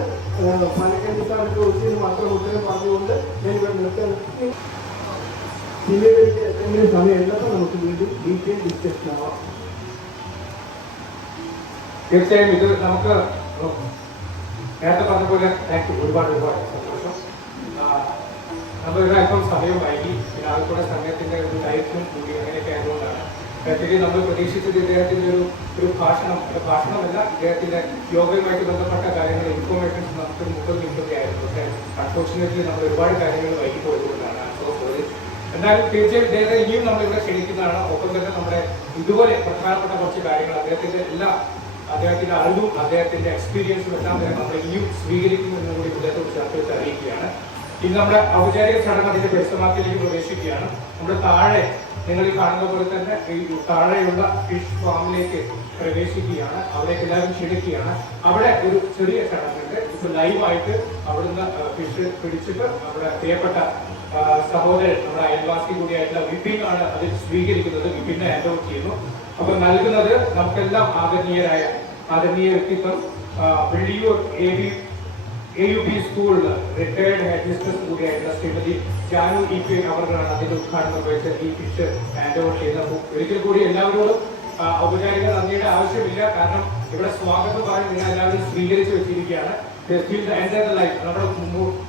പലക്കണ്ടിസ്ഥാന ചോദ്യത്തിന് മാത്രം ഉത്തരം പറഞ്ഞുകൊണ്ട് ഞാൻ ഇവിടെ നിർത്തുന്നു. പിന്നീട് എന്തെങ്കിലും സമയം ഉള്ളപ്പോൾ നമുക്ക് വീണ്ടും ഡീറ്റെയിൽ ഡിസ്കഷൻ ആവാം. തീർച്ചയായും ഇത് നമുക്ക് നേരത്തെ പറഞ്ഞ പോലെ ഒരുപാട് സന്തോഷം. നമ്മളിവിടെ അല്പം സമയം വൈകി, പിന്നെ ആൾക്കൂടെ സമയത്തിന്റെ ഒരു ദൈർഘ്യം കൂടി അങ്ങനെയൊക്കെ ആയതുകൊണ്ടാണ് ശരി നമ്മൾ പ്രതീക്ഷിച്ചത് ഇദ്ദേഹത്തിന്റെ ഒരു ഭാഷണമല്ല, ഇദ്ദേഹത്തിന്റെ യോഗയുമായിട്ട് ബന്ധപ്പെട്ട കാര്യങ്ങൾ ഇൻഫോർമേഷൻസ് നമുക്ക് 30 മിനിറ്റൊക്കെ ആയിരുന്നു. പക്ഷേ അൺഫോർച്ചുനേറ്റ്ലി നമ്മൾ ഒരുപാട് കാര്യങ്ങൾ വൈകി പോയതുകൊണ്ടാണ്. എന്നാലും തീർച്ചയായും ഇദ്ദേഹത്തെ ഇനിയും നമ്മളിവിടെ ക്ഷണിക്കുന്നതാണ്. ഒപ്പം തന്നെ നമ്മുടെ ഇതുപോലെ പ്രധാനപ്പെട്ട കുറച്ച് കാര്യങ്ങൾ അദ്ദേഹത്തിന്റെ അറിവും അദ്ദേഹത്തിന്റെ എക്സ്പീരിയൻസും എല്ലാം തന്നെ നമ്മൾ ഇനിയും സ്വീകരിക്കുന്നു എന്നും കൂടി ഇദ്ദേഹത്തോട് ചേർത്ത് അറിയിക്കുകയാണ്. ഇനി നമ്മുടെ ഔപചാരിക ചടങ്ങ് അതിന്റെ പരിസമാപ്തിയിലേക്ക് പ്രവേശിക്കുകയാണ്. നമ്മുടെ താഴെ നിങ്ങൾ ഈ കാണുന്ന പോലെ തന്നെ ഈ താഴെയുള്ള ഫിഷ് ഫാമിലേക്ക് പ്രവേശിക്കുകയാണ്. അവിടേക്ക് എല്ലാവരും ക്ഷണിക്കുകയാണ്. അവിടെ ഒരു ചെറിയ ചടങ്ങുണ്ട്. ഇപ്പൊ ലൈവായിട്ട് അവിടുന്ന് ഫിഷ് പിടിച്ചിട്ട് നമ്മുടെ പ്രിയപ്പെട്ട സഹോദരൻ നമ്മുടെ അയൽവാസി കൂടിയായിട്ടുള്ള വിപിൻ ആണ് അത് സ്വീകരിക്കുന്നത്. വിപിനെ ഹാൻഡ് ഓവർ ചെയ്യുന്നു. അപ്പൊ നൽകുന്നത് നമുക്കെല്ലാം ആദരണീയ വ്യക്തിത്വം വെള്ളിയൂർ AUP സ്കൂളിൽ റിട്ടയർഡ് ഹെഡ് മിസ്ട്രസ് കൂടിയായിട്ടുള്ള ശ്രീമതി ജാനു EP അവർക്കാണ് അതിന്റെ ഉദ്ഘാടനം നിർവഹിച്ച ഈ ഫിഷ് ഹാൻഡ് ഓവർ ചെയ്യുന്നത്. ഒരിക്കൽ കൂടി എല്ലാവരോടും ഔപചാരിക നന്ദിയുടെ ആവശ്യമില്ല. കാരണം ഇവിടെ സ്വാഗതം പറഞ്ഞ് നിങ്ങൾ എല്ലാവരും സ്വീകരിച്ചു വെച്ചിരിക്കുകയാണ്. നമ്മുടെ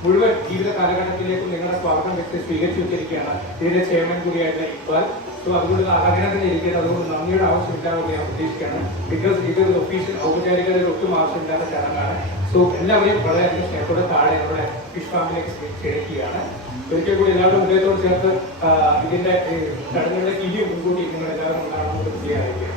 മുഴുവൻ ജീവിത കാലഘട്ടത്തിലേക്കും നിങ്ങളുടെ സ്വാഗതം വ്യക്തി സ്വീകരിച്ചു വെച്ചിരിക്കുകയാണ്. ഇതിന്റെ ചെയർമാൻ കൂടിയായിട്ടുള്ള ഇക്ബാൽ. സോ അതുകൊണ്ട് അങ്ങനെ തന്നെ ഇരിക്കുന്നത്. അതുകൊണ്ട് നന്ദിയുടെ ആവശ്യമില്ലാതെ ഞാൻ പ്രതീക്ഷിക്കുകയാണ്. ബിക്കോസ് ഇതൊരു ഒഫീഷ്യൽ ഔപചാരികതയിൽ ഒട്ടും ആവശ്യമില്ലാത്ത ചടങ്ങാണ്. സോ എല്ലാവരെയും വളരെയധികം സ്നേഹത്തോടെ താഴെ നമ്മുടെ ഫിഷ് ഫാമിലേക്ക് ക്ഷണിക്കുകയാണ്. ഒരിക്കൽ കൂടി എല്ലാവരും ഹൃദയത്തോട് ചേർത്ത് ഇതിന്റെ ചടങ്ങുകളുടെ കിഴി മുൻകൂട്ടി നിങ്ങൾ എല്ലാവരും ഉണ്ടാകുന്നത് ചെയ്യാതിരിക്കുക.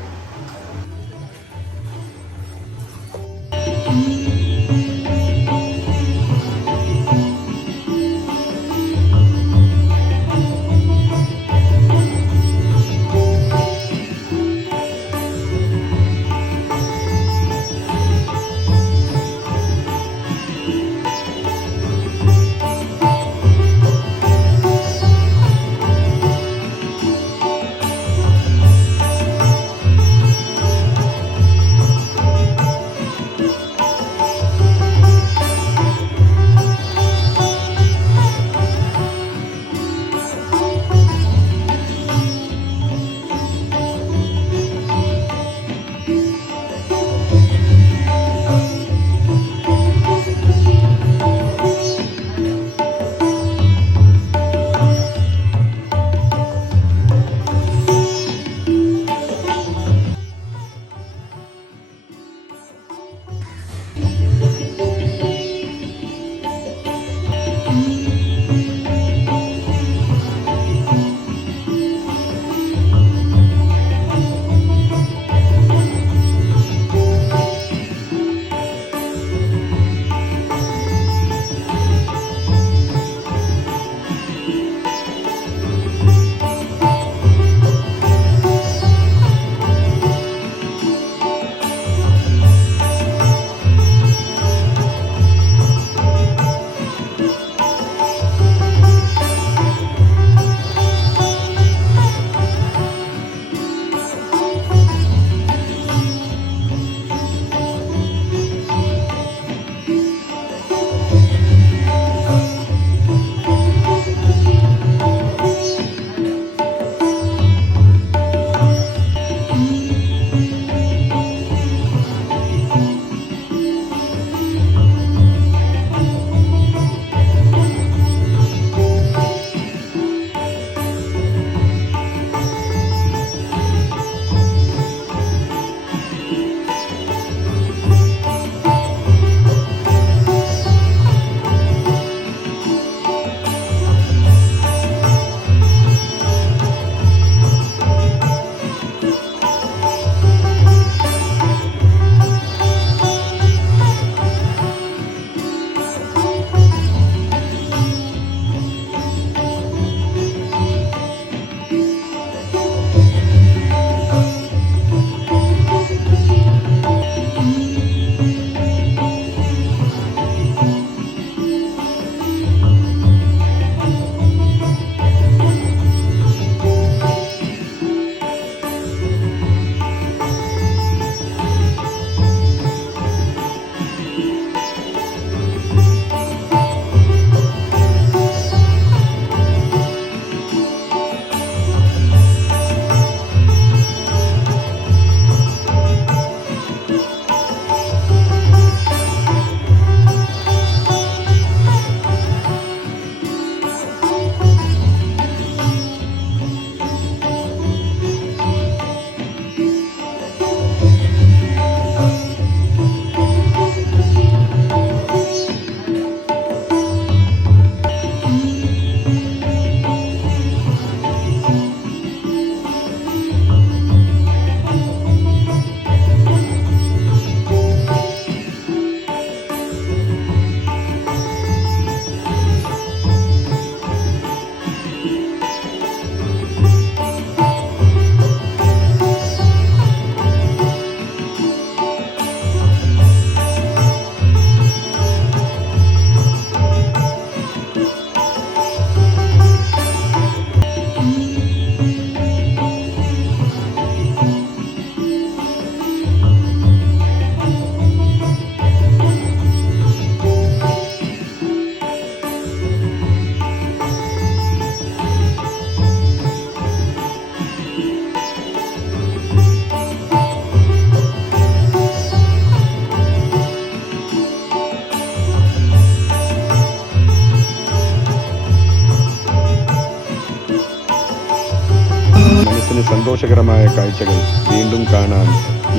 ഇനി സന്തോഷകരമായ കാഴ്ചകൾ വീണ്ടും കാണാൻ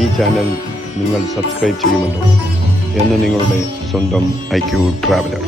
ഈ ചാനൽ നിങ്ങൾ സബ്സ്ക്രൈബ് ചെയ്യുമല്ലോ എന്ന് നിങ്ങളുടെ സ്വന്തം IQ ട്രാവലർ.